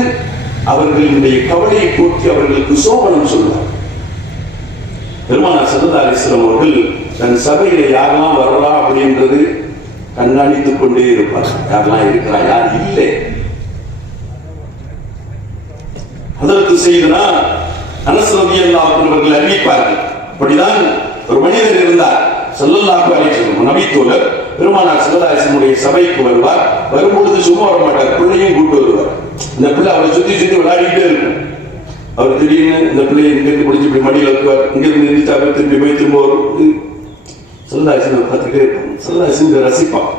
அவர்களுடைய கவலையை போக்கி அவர்களுக்கு சோபனம் சொல்வார். பெருமானார் ஸல்லல்லாஹு அலைஹி வஸல்லம் அவர்கள் தன் சபையில யாரெல்லாம் வரலாம் அப்படின்றது கண்காணித்துக் கொண்டே இருப்பார். யாரெல்லாம் இருக்கிறா, யார் இல்லை. ஹதரத் செய்தனா அனஸ் ரலியல்லாஹு அன்ஹு அவர்கள் அறிவிப்பார்கள், அப்படிதான் ஒரு மனிதர் இருந்தார். ஸல்லல்லாஹு அலைஹி வஸல்லம் நபி தோழர் பெருமானார் ஸல்லல்லாஹு அலைஹி வஸல்லம் சபைக்கு வருவார். வரும்பொழுது சும்மா வர மாட்டார், பிள்ளையும் கூட்டு வருவார். இந்த பிள்ளை அவரை சுத்தி சுத்தி விளையாடிட்டே இருக்கும். அவர் திடீர்னு இந்த பிள்ளையை இங்கிருந்து பிடிச்சி இப்படி மடியில் வைக்குவார், இங்கிருந்து எந்திரிச்சு அவர் திரும்பி போய் திரும்ப வரும். ஸல்லல்லாஹு அலைஹி வஸல்லம் பார்த்துட்டே இருப்பாங்க. ஸல்லல்லாஹு அலைஹி வஸல்லம் ரசிப்பான்.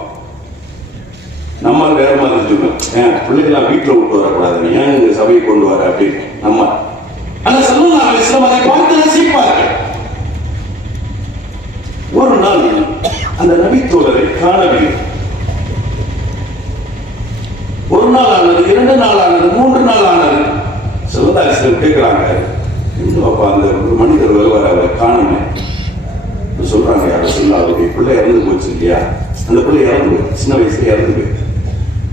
நம்ம வேற மாதிரி சொல்லுவேன், பிள்ளைகள்லாம் வீட்டில் விட்டு வரக்கூடாது, ஏன் இந்த சபையை கொண்டு வர அப்படின்னு நம்ம. ஆனா ஸல்லல்லாஹு அலைஹி வஸல்லம் அதை பார்த்து ரசிப்பார்கள். ஒரு நாள் அந்த நபி தோழரை காணவில்லை. ஒரு நாள் ஆனது, 2 நாள் ஆனது, 3 நாள் ஆனது. ஸல்லல்லாஹு அலைஹி வஸல்லம் கேட்கிறாங்க, அப்ப அந்த ஒரு மனிதர் வருவார், அவரை காணுமே. சொல்றாங்க, யாரும் சொல்ல, அவருடைய பிள்ளை இறந்து போச்சு இல்லையா, அந்த பிள்ளை இறந்து போய் சின்ன வயசுல இறந்து போய்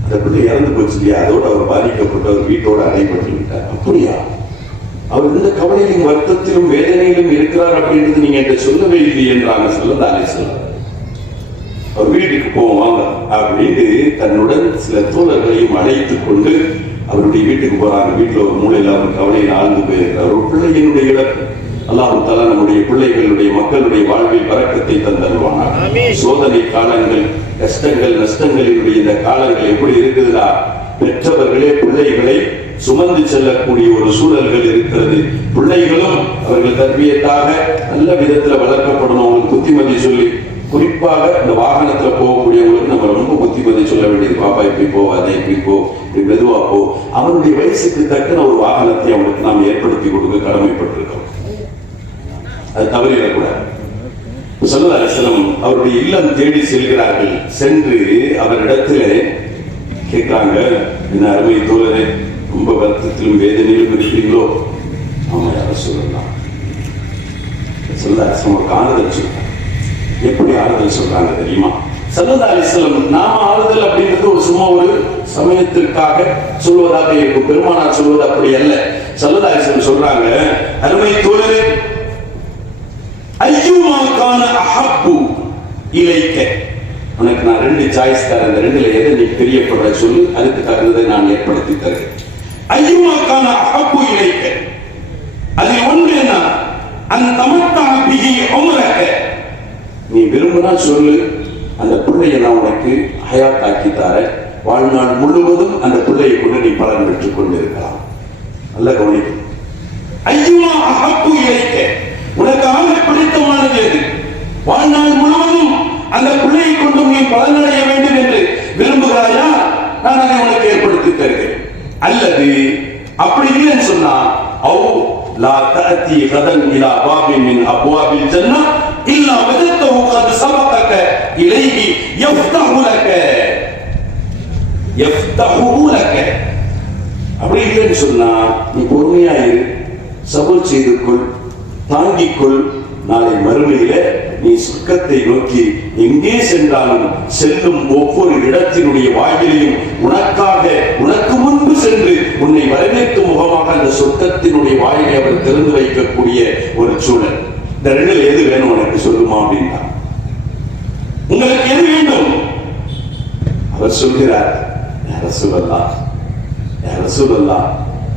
அந்த பிள்ளை இறந்து போச்சு இல்லையா, அதோட அவர் பாதிக்கப்பட்டு அவர் வீட்டோட அடைபட்டு விட்டார். அப்படியா? அவர் இந்த கவலையிலும் வருத்தத்திலும் வேதனையிலும் இருக்கிறார் அப்படின்றது நீங்க என்கிட்ட சொல்லவே இல்லை என்றாங்க ஸல்லல்லாஹு அலைஹி வஸல்லம். அவர் வீட்டுக்கு போவாங்க அப்படின்னு தன்னுடன் சில தோழர்களையும் அழைத்துக் கொண்டு அவருடைய வீட்டுக்கு போறாங்க. வீட்டுல ஒரு மூலையில் அவர் கவலையில் ஆழ்ந்து போயிருக்கிறார். ஒரு பிள்ளையினுடைய இழப்பு. அல்லாஹ் தஆலா நம்முடைய பிள்ளைகளுடைய, மக்களுடைய வாழ்வில் பரக்கத்தை தந்தருவானார். சோதனை காலங்கள், கஷ்டங்கள், நஷ்டங்களினுடைய இந்த காலங்கள் எப்படி இருக்குதுன்னா, பெற்றவர்களே பிள்ளைகளை சுமந்து செல்லக்கூடிய ஒரு சூழல்கள் இருக்கிறது. பிள்ளைகளும் அவர்கள் தர்பியத்தாக நல்ல விதத்துல வளர்க்கப்படணும். அவங்களுக்கு புத்திமதி சொல்லி, குறிப்பாக இந்த வாகனத்துல போகக்கூடியவங்களுக்கு நம்ம ரொம்ப புத்திமதி சொல்ல வேண்டியது. பாப்பா இப்படி போவாதே, இப்படி போ, இப்படி மெதுவா போ. அவனுடைய வயசுக்கு தக்கன ஒரு வாகனத்தை அவனுக்கு நாம் ஏற்படுத்தி கொடுக்க கடமைப்பட்டிருக்கோம். அது தவறிடக்கூடாது. ஸல்லல்லாஹு அலைஹி வஸல்லம் அவருடைய இல்லம் தேடி செல்கிறார்கள். சென்று அவரிடத்துல கேட்கிறாங்க, என்ன அருமை தோழரே, ரொம்ப வருத்தத்திலும் வேதனையிலும் இருக்கிறீங்களோ? ஆமா யார சொல்லலாம். ஸல்லல்லாஹு அலைஹி வஸல்லம் ஆறுதல் சொல்றாங்க. எப்படி ஆறுதல் சொல்றாங்க தெரியுமா? ஸல்லல்லாஹு அலைஹி வஸல்லம் நாம ஆறுதல் அப்படின்றது ஒரு சும்மா ஒரு சமயத்திற்காக சொல்வதாக இருக்கும். பெருமானார் சொல்வது அப்படி அல்ல. ஸல்லல்லாஹு அலைஹி வஸல்லம் சொல்றாங்க, அருமை தோழரே, ஐயுமா கான அஹப்பு இலைக்க, உனக்கு நான் 2 சாய்ஸ் தரேன், இந்த 2ல எதை நீ பிரியப்படுற சொல்லு, அதுக்கு தகுந்ததை நான் ஏற்படுத்தி தருகிறேன். ஐயுமா கான அஹப்பு இலைக்க, அதில் ஒன்று என்ன, அந்த தமத்தா பிஹி உம்ரக, நீ விரும்பினா சொல்லு, அந்த பிள்ளையை நான் உனக்கு ஹயாத்தாக்கி தரேன், வாழ்நாள் முழுவதும் அந்த பிள்ளையை கொண்டு நீ பலன் பெற்றுக் கொண்டு இருக்கலாம். நல்ல கவனிக்கும். ஐயுமா அஹப்பு இலைக்க, உனக்கு பிடித்தமானது எது? வாழ்நாள் முழுவதும் அந்த பிள்ளையை கொண்டு நீ பலனடைய வேண்டும் என்று விரும்புகிறாயா? நான் அதை உனக்கு ஏற்படுத்தி தருகிறேன். அல்லது அப்படி இல்லைன்னு சொன்னா அவ் லா தஅதி கதன் இலா பாபின் மின் அப்வாபில் ஜன்னah இல்லா வஜதஹு கத் சபகக இலைஹி யஃப்தஹு லக. அப்படி இல்லைன்னு சொன்னா நீ பொறுமையா இரு, சபர் செய்து கொள், தாங்கிக் கொள். நாளை மறுமையில நீ சொர்க்கத்தை நோக்கி எங்கே சென்றாலும் செல்லும் ஒவ்வொரு இடத்தினுடைய வாயிலையும் உனக்கு முன்பு சென்று உன்னை வரவேற்கும் முகமாக அந்த சொர்க்கத்தினுடைய வாயிலை அவர் திறந்து வைக்கக்கூடிய ஒரு சூழல். இந்த ரெண்டில் எது வேணும் உனக்கு சொல்லுமா அப்படின்னா, உங்களுக்கு எது வேண்டும்? அவர் சொல்கிறார், யா ரசூலல்லாஹ்,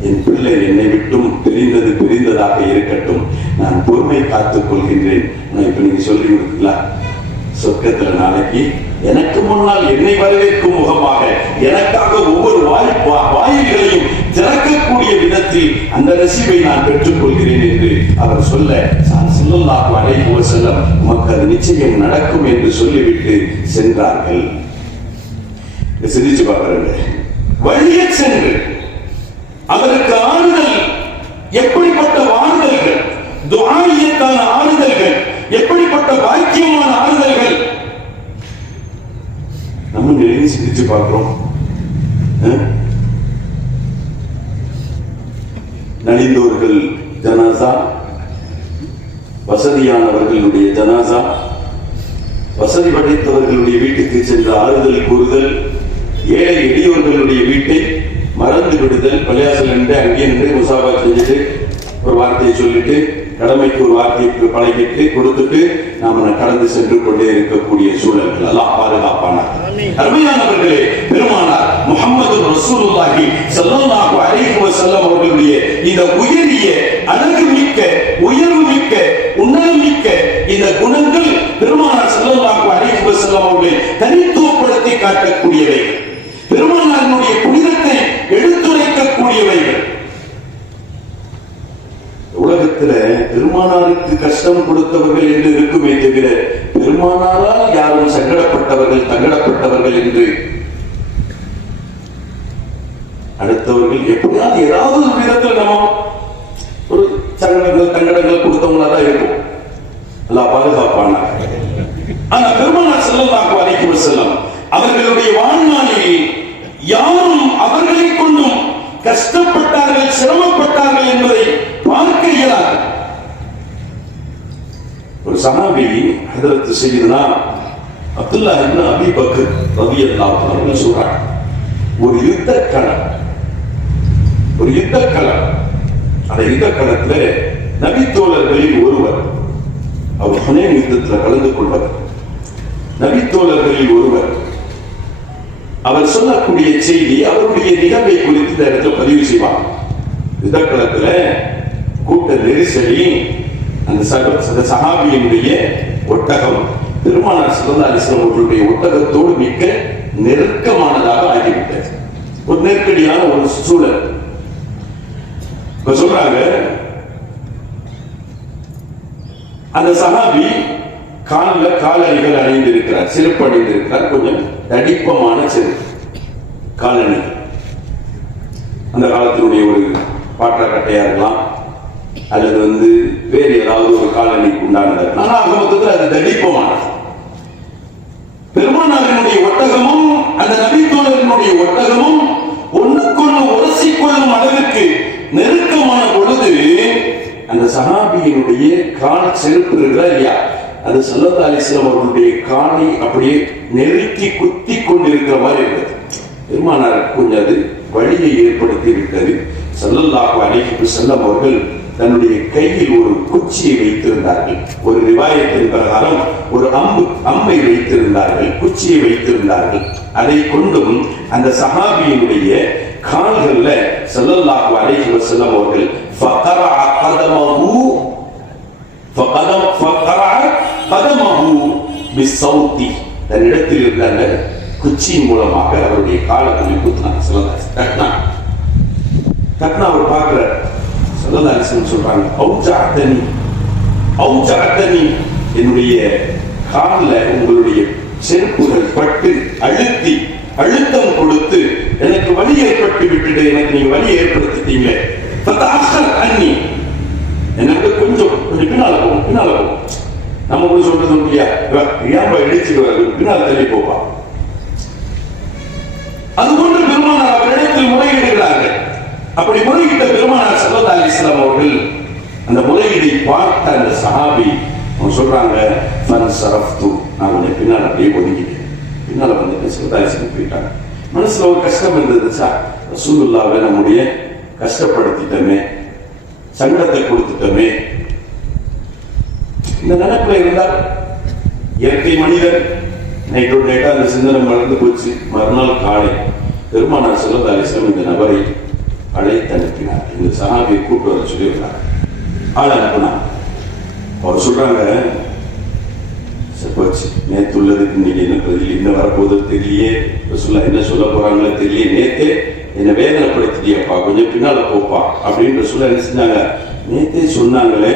என் பிள்ளை என்னை விட்டும் பிரிந்ததாக இருக்கட்டும், நான் பொறுமை காத்துக் கொள்கின்றேன். இப்ப நீங்க சொல்லி கொடுத்தீங்களா, சொர்க்கத்துல நாளைக்கு எனக்கு முன்னால் என்னை வரவேற்கும் முகமாக எனக்காக ஒவ்வொரு வாயில்களையும் திறக்கக்கூடிய விதத்தில் அந்த நசீபை நான் பெற்றுக் கொள்கிறேன் என்று அவர் சொல்ல, ஸல்லல்லாஹு அலைஹி வஸல்லம் உமக்கு அது நிச்சயம் நடக்கும் என்று சொல்லிவிட்டு சென்றார்கள். சிந்திச்சு பார்க்கறேன், வழியே சென்று அவருக்கு ஆறுதல், எப்படிப்பட்ட ஆறுதல்கள், துஆயியத்தான ஆறுதல்கள், எப்படிப்பட்ட பாக்கியமான ஆறுதல்கள் நம்ம நிலையை சிந்திச்சு பார்க்கிறோம். நலிந்தோர்கள் ஜனாசா, வசதியானவர்களுடைய ஜனாசா, வசதி படைத்தவர்களுடைய வீட்டுக்கு சென்ற ஆறுதல் கூறுதல், ஏழை எளியோர்களுடைய வீட்டை மறந்து விடுதல், பள்ளியாசல் நின்று அங்கே நின்று முசாபா செஞ்சுட்டு ஒரு வார்த்தையை சொல்லிட்டு கடமைக்கு ஒரு வார்த்தைக்கு பழகிட்டு கொடுத்துட்டு நாம கடந்து சென்று கொண்டே இருக்கக்கூடிய சூழல்கள் எல்லாம் பாதுகாப்பானார். அருமையானவர்களே, பெருமானார் முஹம்மது ரசூலுல்லாஹி ஸல்லல்லாஹு அலைஹி வஸல்லம் அவர்களுடைய இந்த உயரிய அழகு மிக்க, உயர்வு மிக்க, உன்னதம் மிக்க இந்த குணங்கள் பெருமானார் ஸல்லல்லாஹு அலைஹி வஸல்லம் அவர்களை தனித்துவப்படுத்தி காட்டக்கூடியவை, பெருமானாரினுடைய புனிதத்தை எடுத்துரைக்கக்கூடியவைகள். உலகத்துல பெருமானாருக்கு கஷ்டம் கொடுத்தவர்கள் என்று இருக்குமே தவிர பெருமானாரால் யாரும் சங்கடப்பட்டவர்கள், தங்கடப்பட்டவர்கள் என்று அடுத்தவர்கள் எப்படியாவது ஏதாவது ஒரு விதத்தில் நம்ம ஒரு சங்கடங்கள் தங்கடங்கள் கொடுத்தவங்களா தான் இருக்கும். அல்லாஹ் பாதுகாப்பானார். ஆனா பெருமானார் ஸல்லல்லாஹு அலைஹி வஸல்லம் அவர்களுடைய வாழ்நாளில் யாரும் அவர்களை கொண்டும் கஷ்டப்பட்டார்கள், சிரமப்பட்டார்கள் என்பதை பார்க்க இயலாது. ஒரு சஹாபி ஹஜ்ரத் சய்யிதுனா அப்துல்லாஹ் இப்னு அபீ பக்கர் ரலியல்லாஹு அன்ஹு சொல்றாங்க, ஒரு யுத்த களம், அந்த யுத்த களத்துல நபி தோழர்களில் ஒருவர், அவர் ஹுனைன் யுத்தத்தில் கலந்து கொள்வார். நபி தோழர்களில் ஒருவர் அவர் சொல்லக்கூடிய செய்தி, அவருடைய நிகழ்வை குறித்து இந்த இடத்துல பதிவு செய்வார். யுத்தக்களத்துல கூட்ட நெரிசலி, அந்த சஹாபியினுடைய ஒட்டகம் பெருமானார் ஸல்லல்லாஹு அலைஹி வஸல்லம் அவர்களுடைய ஒட்டகத்தோடு மிக்க நெருக்கமானதாக ஆகிவிட்டது. ஒரு நெருக்கடியான ஒரு சூழல். சொல்றாங்க, அந்த சஹாபி காலணிகள் அணிந்திருக்கிறார், செருப்பு அணிந்திருக்கிறார், கொஞ்சம் தடிப்பமான செருப்பு காலணி. அந்த காலத்தினுடைய ஒரு பாற்றாக்கட்டையா இருக்கலாம், அல்லது வேறு ஏதாவது ஒரு காலணிக்கு உண்டானது. ஆனால் மொத்தத்தில் அது தடிப்பமானது. பெருமானாரினுடைய ஒட்டகமும் அந்த நபித்தோழரினுடைய ஒட்டகமும் ஒன்றுக்கொன்று உரசிக்கொள்ளும் அளவிற்கு நெருக்கமான பொழுது அந்த சஹாபியினுடைய கால் செருப்பு இருக்கிறா இல்லையா, அது ஸல்லல்லாஹு அலைஹி வஸல்லம் அவர்களுடைய காலை அப்படியே நெருக்கி குத்தி கொண்டிருக்கிற மாதிரி இருந்தது. பெருமானாருக்கு கொஞ்சம் அது வழியை ஏற்படுத்தி விட்டது. ஸல்லல்லாஹு அலைஹி வஸல்லம் அவர்கள் தன்னுடைய கையில் ஒரு குச்சியை வைத்திருந்தார்கள். ஒரு ரிவாயத்தின் பிரகாரம் ஒரு அம்பை வைத்திருந்தார்கள், குச்சியை வைத்திருந்தார்கள். அதை கொண்டும் அந்த சஹாபியினுடைய கால்கள்ல ஸல்லல்லாஹு அலைஹி வஸல்லம் அவர்கள் ஃபகரஅ கதமஹு பிஸ்ஸௌதி, தன்னிடத்தில் இருந்த அந்த குச்சியின் மூலமாக அவருடைய காலத்தை குத்தினார். தக்னா அவர் பார்க்கிறார். ஸல்லல்லாஹு அலைஹி வஸல்லம் சொல்றாங்க, அவுஜஅதனி, என்னுடைய காலில் உங்களுடைய செருப்புகள் பட்டு அழுத்தம் கொடுத்து எனக்கு வலி ஏற்பட்டு விட்டுட்டு எனக்கு நீங்க வலி ஏற்படுத்திட்டீங்களே. அன்னி, எனக்கு கொஞ்சம் பின்னால போகும். நம்ம கூட சொல்றது இல்லையா, ஏன்பா இடிச்சுட்டு வர, பின்னால் தள்ளி போப்பா. அதுபோன்று பெருமானார் அவரிடத்தில் முறையிடுகிறார்கள். அப்படி முறையிட்ட பெருமானார் ஸல்லல்லாஹு அலைஹி வஸல்லம் அவர்கள் அந்த முறையீடை பார்த்த அந்த சஹாபி அவங்க சொல்றாங்க, நான் கொஞ்சம் பின்னால் அப்படியே ஒதுங்கிட்டேன். பின்னால வந்து ஸல்லல்லாஹு அலைஹி வஸல்லம் போயிட்டாங்க. மனசுல ஒரு கஷ்டம் இருந்தது, சார் ரசூலுல்லாஹ்வை நம்முடைய கஷ்டப்படுத்திட்டோமே, சங்கடத்தை கொடுத்துட்டோமே. இந்த நினைப்புல இருந்தால் இயற்கை மனிதர் நைட்டோட நைட்டா அந்த சிந்தனை மறந்து போச்சு. மறுநாள் காலை பெருமானார் ஸல்லல்லாஹு அலைஹி வஸல்லம் இந்த நபரை அழைத்து அனுப்பினார். இந்த சஹாபியை கூட்டு வர சொல்லியிருந்தார். ஆள் அனுப்பினார். அவர் சொல்றாங்க, போச்சு நேற்று உள்ளதுக்கு இன்னைக்கு என்ன பதில், என்ன வரப்போது தெரியலையே, ரசூலுல்லாஹ் என்ன சொல்ல போறாங்களோ தெரியலையே, நேத்தே என்னை வேதனைப்படுத்திட்டியப்பா, கொஞ்சம் பின்னால போப்பா அப்படின்னு ரசூலுல்லாஹ் என்ன செஞ்சாங்க, நேத்தே சொன்னாங்களே,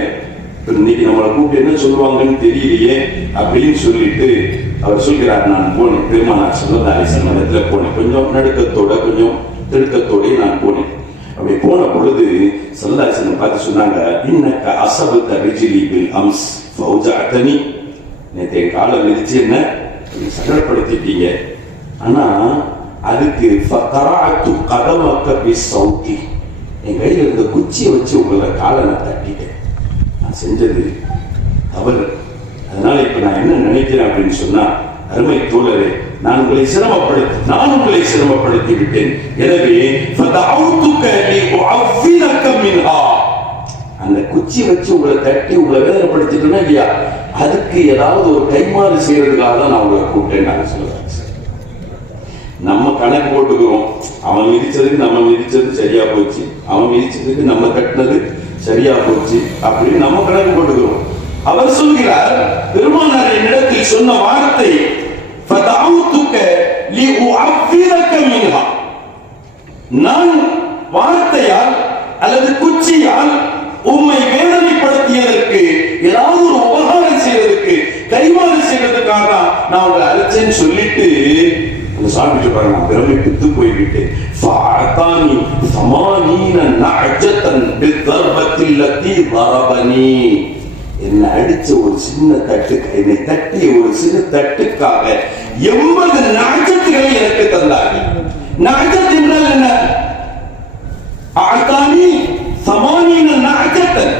இன்னைக்கு நம்மளை கூப்பிட்டு என்ன சொல்லுவாங்கன்னு தெரியலையே அப்படின்னு சொல்லிட்டு அவர் சொல்கிறார், நான் போனேன் பெருமானார் ஸல்லல்லாஹு அலைஹி வஸல்லம் இடத்துல போனேன். கொஞ்சம் நடுக்கத்தோட கொஞ்சம் திடுக்கத்தோட நான் போனேன். அப்படி போன பொழுது ஸல்லல்லாஹு அலைஹி வஸல்லம் பார்த்து சொன்னாங்க, இன்னக அஸபத ரிஜ்லி பில் அம்ஸ் ஃபௌஜஅதனி, நேற்று என் காலை மிதிச்சு என்ன சங்கடப்படுத்திட்டீங்க. ஆனா அதுக்கு ஃபதரஅது கதமக பிஸ்ஸௌதி, என் கையில் இருந்த குச்சியை வச்சு உங்களை காலை நான் தட்டிட்டேன். நான் செஞ்சது தவறு. அதனால இப்ப நான் என்ன நினைக்கிறேன் அப்படின்னு சொன்னா, அருமை தோழரே, நான் உங்களை சிரமப்படுத்தி விட்டேன். எனவே அந்த குச்சி வச்சு உங்களை தட்டி உங்களை வேதனைப்படுத்திட்டோம்னா இல்லையா, அதுக்கு ஏதாவது ஒரு கைமாறு செய்யறதுக்காக தான் நான் உங்களை கூப்பிட்டேன். நாங்க சொல்லுவேன், நம்ம கணக்கு போட்டுக்கிறோம். அவன் மிதிச்சதுக்கு நம்ம மிதிச்சது சரியா போச்சு, அவன் மிதிச்சதுக்கு நம்ம தட்டினது சரியா போச்சு அப்படின்னு நம்ம கணக்கு போட்டுக்கிறோம். அவர் சொல்கிறார், பெருமானார் என்னிடத்தில் சொன்ன வார்த்தை, நான் வார்த்தையால் அல்லது குச்சியால் உம்மை வேதனைப்படுத்தியதற்கு, ஏதாவது ஒரு உபகாரம் செய்வதற்கு, கைமாறு செய்வதற்காக நான் உங்களை அழைச்சேன்னு சொல்லிட்டு அந்த சாமி சொல்றாங்க, நான் பெருமை பித்து போய்விட்டேன். என்னை அடிச்ச ஒரு சின்ன தட்டுக்கு, என்னை தட்டிய ஒரு சின்ன தட்டுக்காக 80 நஅஜத்துகளை எனக்கு தந்தார்கள். நஅஜத் என்றால் என்ன? அஅதானி 80 நஅஜத்தன்.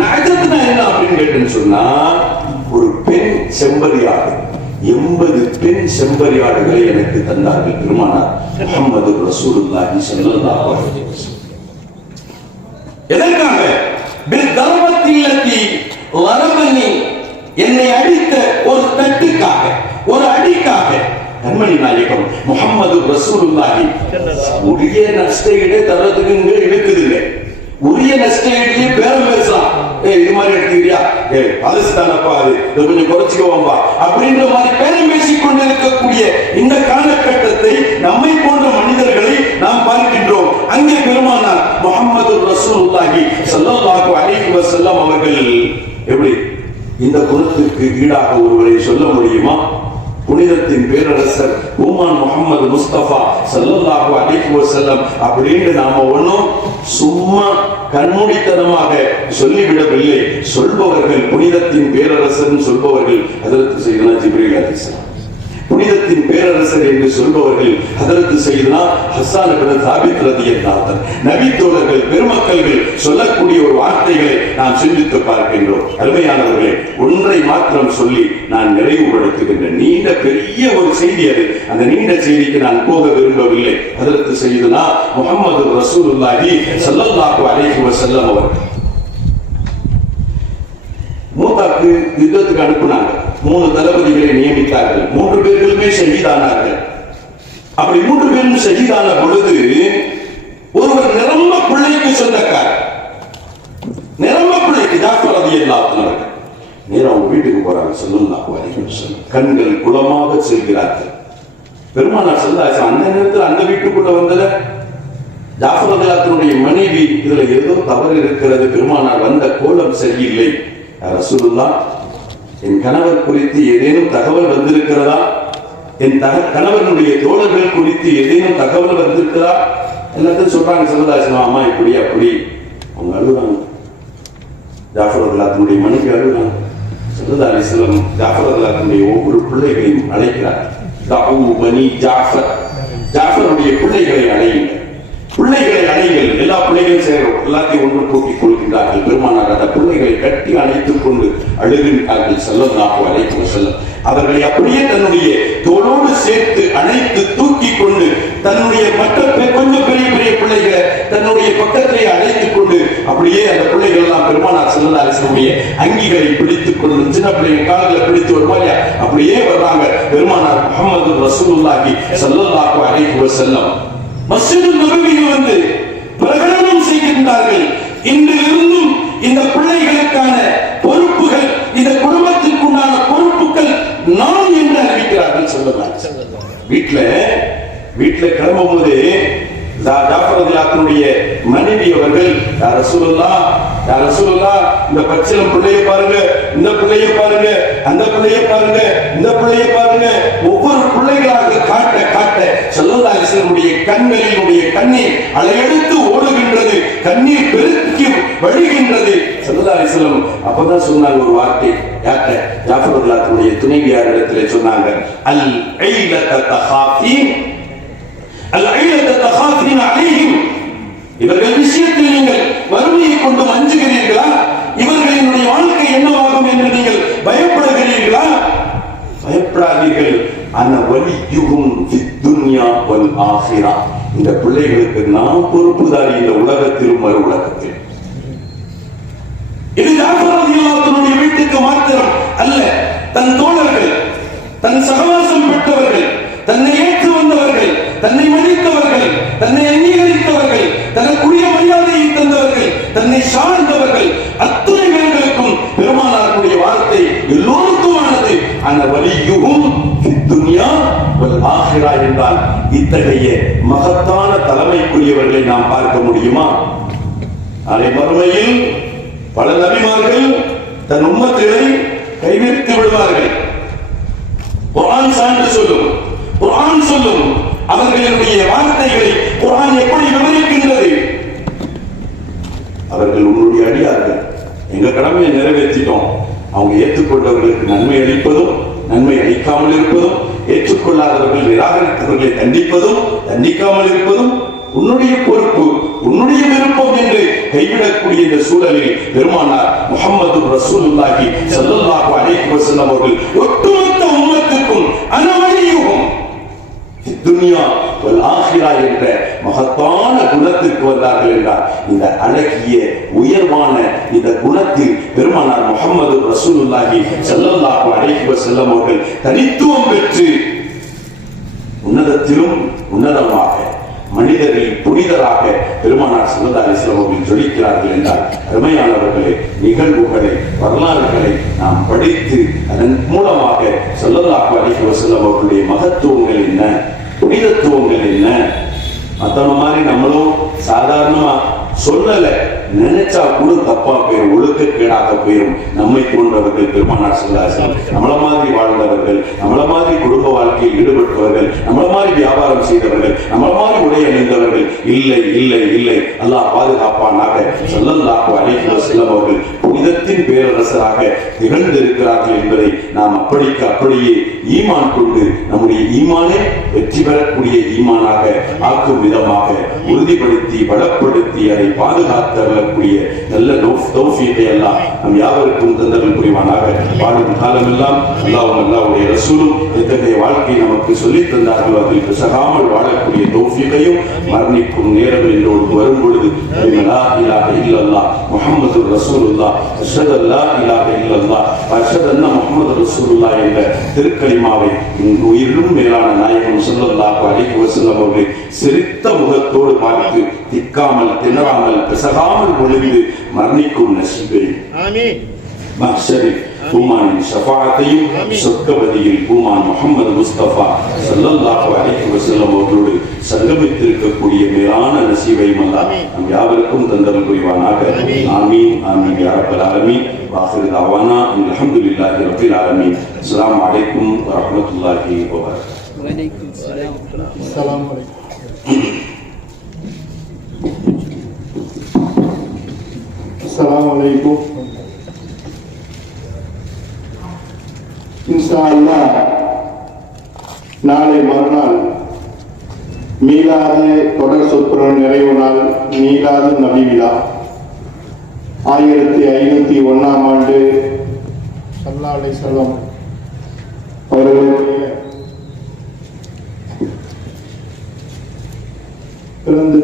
நஅஜத்னா என்ன அப்படின்னு கேட்டேன்னு சொன்னா, ஒரு பெண் செம்பரியாடு, 80 பெண் செம்பரியாடுகளை எனக்கு தந்தார்கள் பெருமானார் முஹம்மது ரசூலுல்லாஹி ஸல்லல்லாஹு அலைஹி வஸல்லம். எதற்காக? பிதர்வத்தில்லதி லரபனி, என்னை அடித்த ஒரு தட்டுக்காக, ஒரு அடிக்காக. கண்மணி நாயகம் முஹம்மது ரசூலுல்லாஹி உரிய நஷ்டஈடே தர்றதுக்கு இங்க இருக்குது. உரிய நஷ்டஈடையே பேரம் பேசலாம். இது மாதிரி எடுத்துக்கிறியா, பாகிஸ்தானப்பா, அது கொஞ்சம் குறைச்சிக்கோம்பா அப்படின்ற மாதிரி பேரம் பேசிக் கொண்டிருக்கக்கூடிய இந்த காலகட்டத்தை நம்மை போன்ற மனிதர்களை நாம் பார்க்கின்றோம். அங்கே பெருமானார் முஹம்மது ரசூலுல்லாஹி ஸல்லல்லாஹு அலைஹி வஸல்லம் அவர்கள் எப்படி இந்த குணத்திற்கு ஈடாக ஒருவரை சொல்ல முடியுமா? புனிதத்தின் பேரரசர் உமான் முஹம்மது முஸ்தபா ஸல்லல்லாஹு அலைஹி வஸல்லம் அப்படின்னு நாம ஒண்ணும் சும்மா கண்மூடித்தனமாக சொல்லிவிடவில்லை. சொல்பவர்கள் புனிதத்தின் பேரரசர் சொல்பவர்கள் ஹஜ்ரத் சையதுனா ஜிப்ரீல் அலைஹிஸ்ஸலாம். புனிதத்தின் பேரரசர் என்று சொல்பவர்கள் ஹஜ்ரத் சையதுனா ஹஸ்ஸான் இப்னு சாபித் ரலியல்லாஹு அன்ஹு. நபி தோழர்கள் பெருமக்கள்கள் சொல்லக்கூடிய ஒரு வார்த்தைகளை நாம் சிந்தித்து பார்க்கின்றோம். அருமையானவர்களே, ஒன்றை மாத்திரம் சொல்லி நான் நிறைவுபடுத்துகின்றேன். நீண்ட பெரிய ஒரு செய்தி அது. அந்த நீண்ட செய்திக்கு நான் போக விரும்பவில்லை. ஹஜ்ரத் சையதுனா முஹம்மது ரசூலுல்லாஹி ஸல்லல்லாஹு அலைஹி வஸல்லம் அவர்கள் மூத்தாக்கு யுத்தத்துக்கு அனுப்பினாங்க. 3 தளபதிகளை நியமித்தார்கள். 3 பேர்களுமே ஷஹீதானார்கள். அப்படி 3 பேரும் ஷஹீதான பொழுது ஒருவர் நிரம்ப பிள்ளைக்கு சொந்தக்காரர், நிரம்ப பிள்ளைக்கு ஜாஃபர் ரலியல்லாஹு அன்ஹு நேரா அவங்க வீட்டுக்கு போறாங்க. ஸல்லல்லாஹு அலைஹி வஸல்லம் கண்கள் குளமாக செல்கிறார்கள். பெருமானார் ஸல்லல்லாஹு அலைஹி வஸல்லம் அந்த நேரத்தில் அந்த வீட்டுக்குள்ள வந்தத ஜாஃபர் ரலியல்லாஹு அன்ஹுடைய மனைவி, இதுல ஏதோ தவறு இருக்கிறது, பெருமானார் வந்த கோலம் சரியில்லை ரசூலுல்லாஹ், என் கணவர் குறித்து ஏதேனும் தகவல் வந்திருக்கிறதா? என் கணவனுடைய தோழர்கள் குறித்து ஏதேனும் தகவல் வந்திருக்கிறதா? எல்லாத்தையும் சொல்றாங்க. சல்லல்லாஹு அம்மா இப்படி அப்படி. அவங்க அழுகுறாங்க. ஜாஃபர் ரலியல்லாஹு மனைவி அழுகுறாங்க. சல்லல்லாஹு அலைஹி வஸல்லம் ஜாஃபர் ரலியல்லாஹு ஒவ்வொரு பிள்ளைகளையும் அழைக்கிறார். தஉ பனி ஜாஃபர், ஜாஃபருடைய பிள்ளைகளை அழையுங்கள், பிள்ளைகளை அழைங்கள். எல்லா பிள்ளைகளும் சேரும், எல்லாத்தையும் ஒன்று கூட்டிக் கொள்கின்றார்கள். பெருமானார் அந்த பிள்ளைகளை கட்டி அணைத்துக் கொண்டு அழுகின்றார்கள். ஸல்லல்லாஹு அலைஹி வஸல்லம் அவர்களை அப்படியே தன்னுடைய தோளோடு சேர்த்து அணைத்து தூக்கி கொண்டு தன்னுடைய மற்ற கொஞ்சம் பெரிய பெரிய பிள்ளைகளை தன்னுடைய பக்கத்திலே அழைத்துக் கொண்டு அப்படியே அந்த பிள்ளைகள் எல்லாம் பெருமானார் ஸல்லல்லாஹு அலைஹி வஸல்லம் அங்கிகளை பிடித்துக் கொண்டு சின்ன பிள்ளைங்க கால்களை பிடித்து ஒரு மாதிரியா அப்படியே வர்றாங்க. பெருமானார் முஹம்மது ரசூலுல்லாஹி ஸல்லல்லாஹு அலைஹி வஸல்லம் மஸ்ஜிதுல் நபவியில் வந்து பிரகடனம் செய்கின்றார்கள். இன்றிலிருந்தும் இந்த பிள்ளைகளுக்கான பொறுப்புகள், இந்த குடும்பத்திற்குண்டான பொறுப்புகள் நான் என்று அறிவிக்கிறார்கள். சொல்லலாம் வீட்டுல கிளம்பும் போது ஜாஃபர் ரலியல்லாஹுடைய மனைவி அவர்கள், யா ரசூலுல்லாஹ், யா ரசூலுல்லாஹ், இந்த பச்சிலம் பிள்ளையை பாருங்க, இந்த பிள்ளையை பாருங்க, அந்த பிள்ளையை பாருங்க, இந்த பிள்ளையை பாருங்க, ஒவ்வொரு பிள்ளைகளாக காட்ட காட்ட ஸல்லல்லாஹு அலைஹி வஸல்லம் கண்களினுடைய கண்ணீர் அலையெடுத்து ஓடுகின்றது, கண்ணீர் பெருக்கி வழிகின்றது. ஸல்லல்லாஹு அலைஹி வஸல்லம் அப்பதான் சொன்னாங்க ஒரு வார்த்தை. யார்கிட்ட? ஜாஃபர் ரலியல்லாஹுடைய துணைவியாரிடத்திலே சொன்னாங்க, அல் ஐலத தஹாஃபீன், அல் ஐலத தஹாஃபீன் அலைஹிம். இவர்கள் விஷயத்தில் நீங்கள் வறுமையை கொண்டு அஞ்சுகிறீர்களா? இவர்களினுடைய வாழ்க்கை என்னவாகும் என்று நீங்கள் பயப்படுகிறீர்களா? பயப்படாதீர்கள். அன வலியுகும் ஃபித் துன்யா வல் ஆখিরা. இந்த பிள்ளைகளுக்கு நாம் பொறுப்புதாரி, இந்த உலகத்திலும் மறு உலகத்தில். இது ஜாஃபர் ரலியல்லாஹு வீட்டுக்கு மாத்திரம் அல்ல, தன் தோழர்கள், தன் சகவாசம் பெற்றவர்கள், தன்னை ஏற்று வந்தவர்கள், தன்னை மதித்தவர்கள், தன்னை அங்கீகரித்தவர்கள், தனக்குரிய மரியாதையை தந்தவர்கள், தன்னை சார்ந்தவர்கள், அத்துணை பேர்களுக்கும் பெருமானாருடைய வார்த்தை எல்லோருக்குமானது. அந்த வலியுகும் துன்யா வல் ஆখিরা என்றால் இத்தகைய மகத்தான தலைமைக்குரியவர்களை நாம் பார்க்க முடியுமா? நாளை மறுமையில் பல நபிமார்கள் தன் உம்மத்தினை கைவிரித்து விடுவார்கள். குர்ஆன் சான்று சொல்லும், குர்ஆன் சொல்லும். அவர்களுடைய வார்த்தைகளை குர்ஆன் எப்படி விவரிக்கின்றது? அவர்கள் உன்னுடைய அடியார்கள், எங்க கடமையை நிறைவேற்றிட்டோம். அவங்க ஏற்றுக்கொண்டவர்களுக்கு நன்மை அளிப்பதும், நன்மை அளிக்காமல் இருப்பதும், ஏற்றுக்கொள்ளாதவர்கள் நிராகரித்தவர்களை தண்டிப்பதும், தண்டிக்காமல் இருப்பதும் உன்னுடைய பொறுப்பு, உன்னுடைய விருப்பம் என்று கைவிடக்கூடிய இந்த சூழலில் பெருமானார் முஹம்மது ரசூலுல்லாஹி ஸல்லல்லாஹு அலைஹி வஸல்லம் அவர்கள் ஒட்டுமொத்த உம்மத்துக்கும் அனவலியுகும் துன்யா வல் ஆখিরা என்ற மகத்தான குணத்திற்கு வந்தார்கள் என்றார். இந்த அழகிய உயர்வான இந்த குணத்தில் பெருமானார் முஹம்மது ரசூலுல்லாஹி ஸல்லல்லாஹு அலைஹி வஸல்லம் அவர்கள் தனித்துவம் பெற்று உன்னதத்திலும் உன்னதமாக மனிதரில் புனிதராக பெருமானார் ஸல்லல்லாஹு அலைஹி வஸல்லம் அவர்கள் ஜொலிக்கிறார்கள் என்றால், அருமையானவர்களே, நிகழ்வுகளை, வரலாறுகளை நாம் படித்து அதன் மூலமாக ஸல்லல்லாஹு அலைஹி வஸல்லம் அவர்களுடைய மகத்துவங்கள் என்ன, புனிதத்துவங்கள் என்ன, மத்தவங்க மாதிரி நம்மளும் சாதாரணமா சொல்லல, நினைச்சா கூட தப்பா போயிடும், ஒழுக்கக்கேடாக போயிடும். நம்மை போன்றவர்கள் பெருமானார் ஸல்லல்லாஹு அலைஹி வஸல்லம் நம்மள மாதிரி வாழ்ந்தவர்கள், நம்மள மாதிரி குடும்ப வாழ்க்கையில் ஈடுபட்டவர்கள், நம்மள மாதிரி வியாபாரம் செய்தவர்கள், நம்மள மாதிரி உடை அணிந்தவர்கள் இல்லை இல்லை இல்லை. அல்லாஹ் பாதுகாப்பானாக. ஸல்லல்லாஹு அலைஹி வஸல்லம் அவர்கள் புனிதத்தின் பேரரசராக திகழ்ந்திருக்கிறார்கள் என்பதை நாம் அப்படிக்கு அப்படியே ஈமான் கொண்டு நம்முடைய ஈமானை வெற்றி பெறக்கூடிய ஈமானாக ஆக்கும் விதமாக உறுதிப்படுத்தி பலப்படுத்தி அதை பாதுகாத்தவர்களுடைய நல்ல தௌஃபீகை எல்லாம் நம் யாவருக்கும் தந்தர்கள் புரிவானாக. வாழும் காலமெல்லாம் அல்லாஹ்வுடைய ரசூலும் இத்தகைய வாழ்க்கை நமக்கு சொல்லித் தந்தார்கள். அதில் பிசகாமல் வாழக்கூடிய தௌஃபீகையும் மரணிக்கும் நேரம் என்றோடு வரும் பொழுது லா இலாஹ இல்லல்லாஹ் முஹம்மது ரசூலுல்லாஹ் அஷ்ஹது அல்லா இலாஹ இல்லல்லாஹ் அஷ்ஹது அன்ன முஹம்மது ரசூலுல்லாஹ் என்ற திருக்கலிமாவை உயிரிலும் மேலான நாயகம் ஸல்லல்லாஹு அலைஹி வஸல்லம் அவர்களை சிரித்த முகத்தோடு பார்த்து திக்காமல் திணறாமல் பிசகாமல் பொழுது மரணிக்கும் நசீபை மஹ்ஷரில் பூமானின் ஷஃபாஅத்தையும் சொர்க்கவதியில் பூமான் முஹம்மது முஸ்தபா ஸல்லல்லாஹு அலைஹி வஸல்லம் அவர்களோடு சங்கமித்திருக்கக்கூடிய மேலான நசீபையும் அல்லாஹ் நம் யாவருக்கும் தந்தல் புரிவானாக. ஆமீன் ஆமீன் யா ரப்பல் ஆலமீன். வாஹிரு தஅவானா அல்ஹம்துலில்லாஹி ரப்பில் ஆலமீன். அஸ்ஸலாமு அலைக்கும் வரஹ்மத்துல்லாஹி வபரகாத்துஹு. வலைக்கும் ஸலாம். அஸ்ஸலாமு அலைக்கும். அஸ்ஸலாமு அலைக்கும். இன்ஷா அல்லாஹ் நாளை மறுநாள் மீலாது தொடர் சொற்பொருள் நிறைவு நாள் மீலாது நபி விழா 1501 ஆண்டு ஸல்லல்லாஹு அலைஹி வஸல்லம் அவர்களுடைய பிறந்த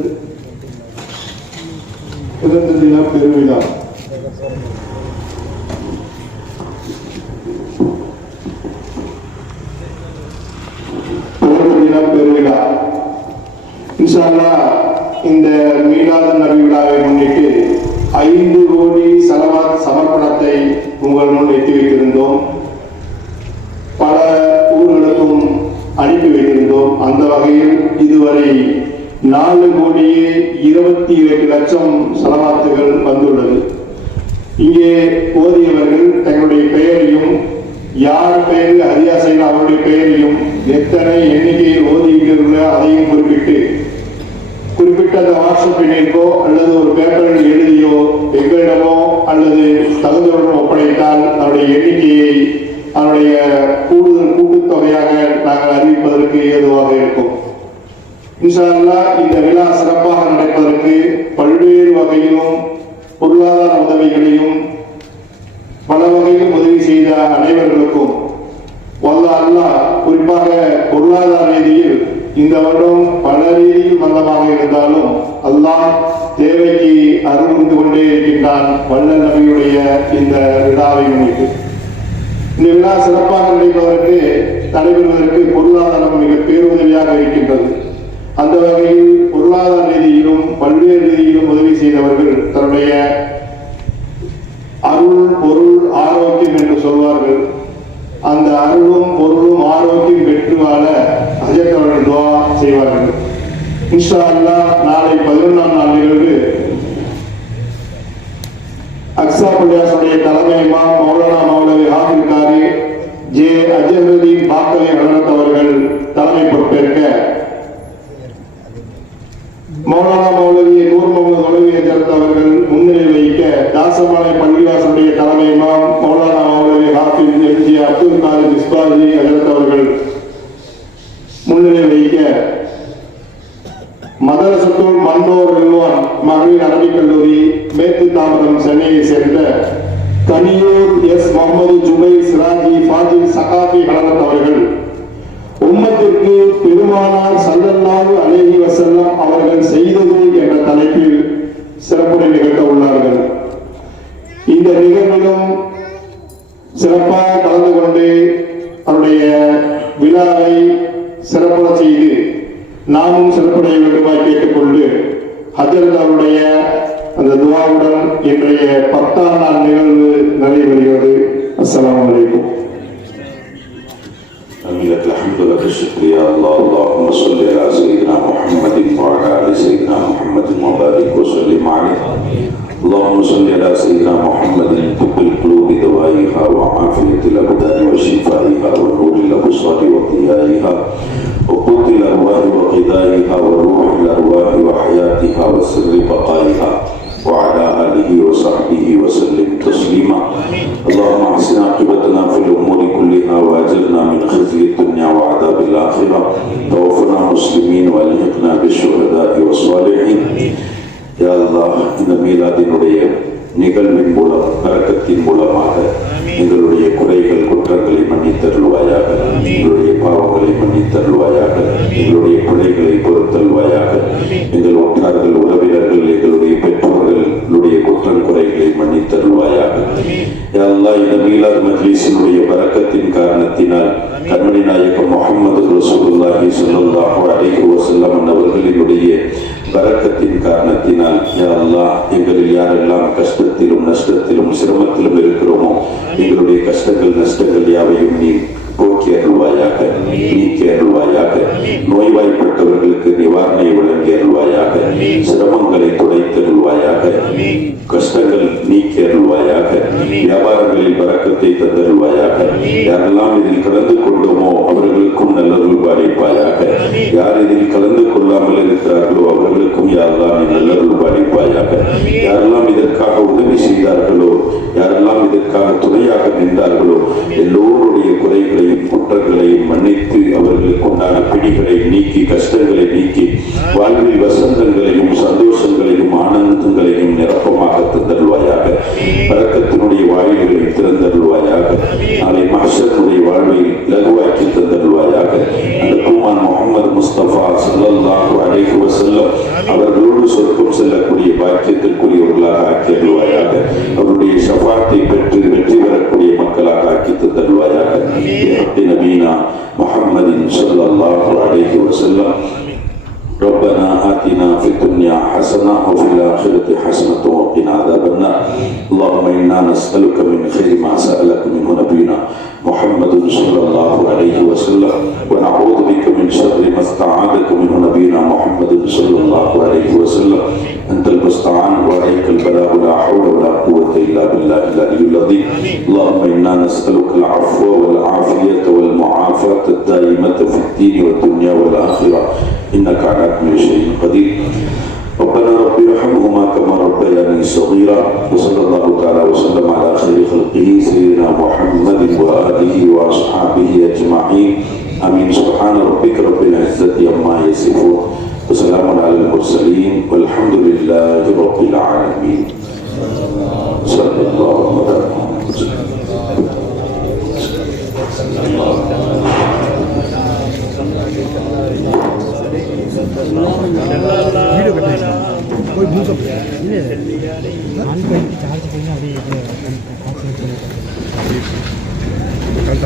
தின பெருவிழா. பெருவிழா இன்ஷா அல்லாஹ் இந்த மீலாது நபி விழாவை முன்னிட்டு 5 கோடி ஸலவாத் சமர்ப்பணத்தை உங்கள் முன் எத்தி வைத்திருந்தோம். பல ஊர்களுக்கும் அனுப்பி வைத்திருந்தோம். அந்த வகையில் இதுவரை 4 கோடியே 27 லட்சம் ஸலவாத்துகள் வந்துள்ளது. இங்கே ஓதியவர்கள் தங்களுடைய பெயரையும் யார் பெயரில் ஹதியா செய்த அவருடைய பெயரையும் எத்தனை எண்ணிக்கையில் ஓதியிருக்கிறீர்களோ அதையும் குறிப்பிட்ட அந்த வாட்ஸ்அப் எண்ணிற்கோ அல்லது ஒரு பேப்பரில் எழுதியோ எங்களிடமோ அல்லது தகுந்தவரிடம் ஒப்படைத்தால் அவருடைய எண்ணிக்கையை அவருடைய கூட்டுத்தொகையாக நாங்கள் அறிவிப்பதற்கு ஏதுவாக இருக்கும். இன்ஷா அல்லாஹ் இந்த விழா சிறப்பாக நடப்பதற்கு பல்வேறு வகையிலும் பொருளாதார உதவிகளையும் பல வகையிலும் உதவி செய்த அனைவர்களுக்கும் வல்லாஹ் அல்லாஹ் குறிப்பாக பொருளாதார ரீதியில் இந்த வருடம் பல ரீதியில் மந்தமாக இருந்தாலும் அல்லாஹ் தேவைக்கு அருள் புரிந்து கொண்டே இருக்கின்றான். வல்லல் நபியுடைய இந்த விழாவை முன்னிட்டு இந்த விழா சிறப்பாக நடைபெறுவதற்கு நடைபெறுவதற்கு பொருளாதாரம் மிக பேருதவியாக இருக்கின்றது. அந்த வகையில் பொருளாதார ரீதியிலும் பல்வேறு ரீதியிலும் உதவி செய்தவர்கள் தன்னுடைய அருள் பொருள் ஆரோக்கியம் என்று சொல்வார்கள். அந்த அருளும் பொருளும் ஆரோக்கியம் பெற்று வாழ ஹஜ்ரத் அவர்கள் துஆ செய்வார்கள். இன்ஷா அல்லாஹ் நாளை 11ஆம் நாள் நிகழ்வு அக்ஸா பள்ளியாசுடைய தலைமை இமாம் மௌலானா மௌலவி ஹாஃபிஸ் காரி ஜே அஜஹருதீன் பாக்கவி ஹஜ்ரத் அவர்கள் தலைமை பொறுப்பேற்க மௌலானா மௌலவி நூர் முகமது மௌலவி ஹஜ்ரத் அவர்கள் முன்னிலை வைக்க தாசமாலை பள்ளிவாசலுடைய தலைமை இமாம் மௌலானா மௌலவி ஹாஃபிஸ் எம்ஜி அப்துல் காதிர் மிஸ்பாஜி ஹஜ்ரத் அவர்கள் முன்னிலை வைக்க மதரசத்துல் மன்னோர் ரில்வான் மகளிர் அரபிக் கல்லூரி மேற்கு தாம்பரம் சென்னையை சேர்ந்த கனியூர் எஸ் முகமது ஜுபை சிராஜி ஃபாஜில் சகாபி ஹஜ்ரத் அவர்கள் உம்மத்திற்கு பெருமானார் ஸல்லல்லாஹு அலைஹி வஸல்லம் அவர்கள் செய்தது என்ற தலைப்பில் சிறப்புரை நிகழ்த்த உள்ளார்கள். இந்த நிகழ்விலும் சிறப்பாக கலந்து கொண்டு அவருடைய விழாவை சிறப்புற செய்து நாமும் சிறப்புடைய வேண்டுமாய் கேட்டுக்கொண்டு ஹஜ்ரத் அவருடைய அந்த துஆவுடன் இன்றைய 10ஆம் நாள் நிகழ்வு நடைபெறுகிறது. அஸ்ஸலாமு அலைக்கும். لك الحمد لك الشكر يا الله. اللهم صل على سيدنا محمد وعلى ال سيدنا محمد وبارك وسلم عليه. اللهم صل على سيدنا محمد طب القلوب دوائها وعافية الابدان وشفائها ونور الابصار وضيائها وقوت الارواح وغذائها وروح الارواح وحياتها وسر بقائها وعلى آله وصحبه وسلم تسليما. اللهم احسن عاقبتنا في الأمور كلها وأجرنا من خزي الدنيا وعذاب الآخرة. توفنا مسلمين والحقنا بالشهداء والصالحين. يا الله இந்த மீலாதினுடைய நிகழ்வின் மூலம் பரக்கத்தின் மூலமாக எங்களுடைய குறைகள் குற்றங்களை மன்னித்தருள்வாயாக, எங்களுடைய பாவங்களை மன்னித்தருள்வாயாக, எங்களுடைய பிழைகளை பொறுத்தருள்வாயாக, எங்கள் ஒற்றார்கள் உறவினர்கள் எங்களுடைய பெற்றோர்களுடைய குற்றம் குறைகளை மன்னித்தருள்வாயாக. யா அல்லாஹ் இந்த மீலாத் மஜ்லிஸினுடைய பரக்கத்தின் காரணத்தினால் கண்மணி நாயகம் முஹம்மது ரசூலுல்லாஹி ஸல்லல்லாஹு அலைஹி வஸல்லம் அவர்களினுடைய பரக்கத்தின் காரணத்தினால் யா அல்லாஹ் எங்களில் யாரெல்லாம் கஷ்டத்திலும் நஷ்டத்திலும் சிரமத்திலும் இருக்கிறோமோ எங்களுடைய கஷ்டங்கள் நஷ்டங்கள் யாவையும் நீ போக்கி அருள்வாயாக, நீக்கி அருள்வாயாக. நோய்வாய் நிவாரணை வழங்கி அருள்வாயாக. சிரமங்களை துடைத்தருள்வாயாக. கஷ்டங்கள் நீக்கி அருள்வாயாக. வியாபாரங்களில் பரக்கத்தை தந்தருள்வாயாக. யாரெல்லாம் இதில் கலந்து கொண்டோமோ அவர்களுக்கும் நல்லருள் பாலிப்பாயாக. யார் இதில் கலந்து கொள்ளாமல் இருக்கிறார்களோ அவர்களுக்கும் யாரெல்லாம் நல்லருள் பாலிப்பாயாக. யாரெல்லாம் இதற்காக உதவி செய்தார்களோ, யாரெல்லாம் இதற்காக துணையாக நின்றார்களோ எல்லோருடைய குறைகளையும் குற்றங்களையும் மன்னித்து அவர்களுக்கு உண்டான பிடிகளை நீக்கி, கஷ்டங்களை நீக்கி, வாழ்வில் வசந்தங்களையும் சந்தோஷங்களையும் ஆனந்தங்களையும் நிரப்பமாக தந்தருள்வாயாக. பரக்கத்தினுடைய வாயில்களை திறந்தருள்வாயாக. நாளை மஹ்ஷருடைய வாழ்வை இலகுவாக்கி தந்தருள்வாயாக. அந்த பூமான் முஹம்மது முஸ்தபா ஸல்லல்லாஹு அலைஹி வஸல்லம் அவர்களோடு சொர்க்கம் செல்லக்கூடிய பாக்கியத்திற்குரியவர்களாக ஆக்கி அருள்வாயாக. அவருடைய ஷஃபாத்தை பெற்று வெற்றி பெறக்கூடிய மக்களாக ஆக்கி தந்தருள்வாயாக. நபீனா முஹம்மதின் ஸல்லல்லாஹு அலைஹி வஸல்லம். ربنا آتنا في الدنيا حسنة وفي الآخرة حسنة وقنا عذاب النار. اللهم إنا نسألك من خير ما سألك منه نبينا محمد صلى الله عليه وسلم ونعوذ بك من شر ما استعاذك منه نبينا محمد صلى الله عليه وسلم. أنت المستعان وعليك البلاغ لا حول ولا قوة إلا بالله العلي العظيم. اللهم إنا نسألك العفو والعافية والمعافاة الدائمة في الدين والدنيا والآخرة إنك على كل شيء قدير. ربنا رب ارحمهما كما ربياني صغيرا. وصلى الله تعالى وسلم على خير خلقه سيدنا محمد وآله وأصحابه أجمعين. آمين. سبحان ربك رب العزة عما يصفون وسلام على المرسلين والحمد لله رب العالمين. صلى الله عليه وسلم. कोई भूख नहीं है पानी का चार्ज करना अभी कट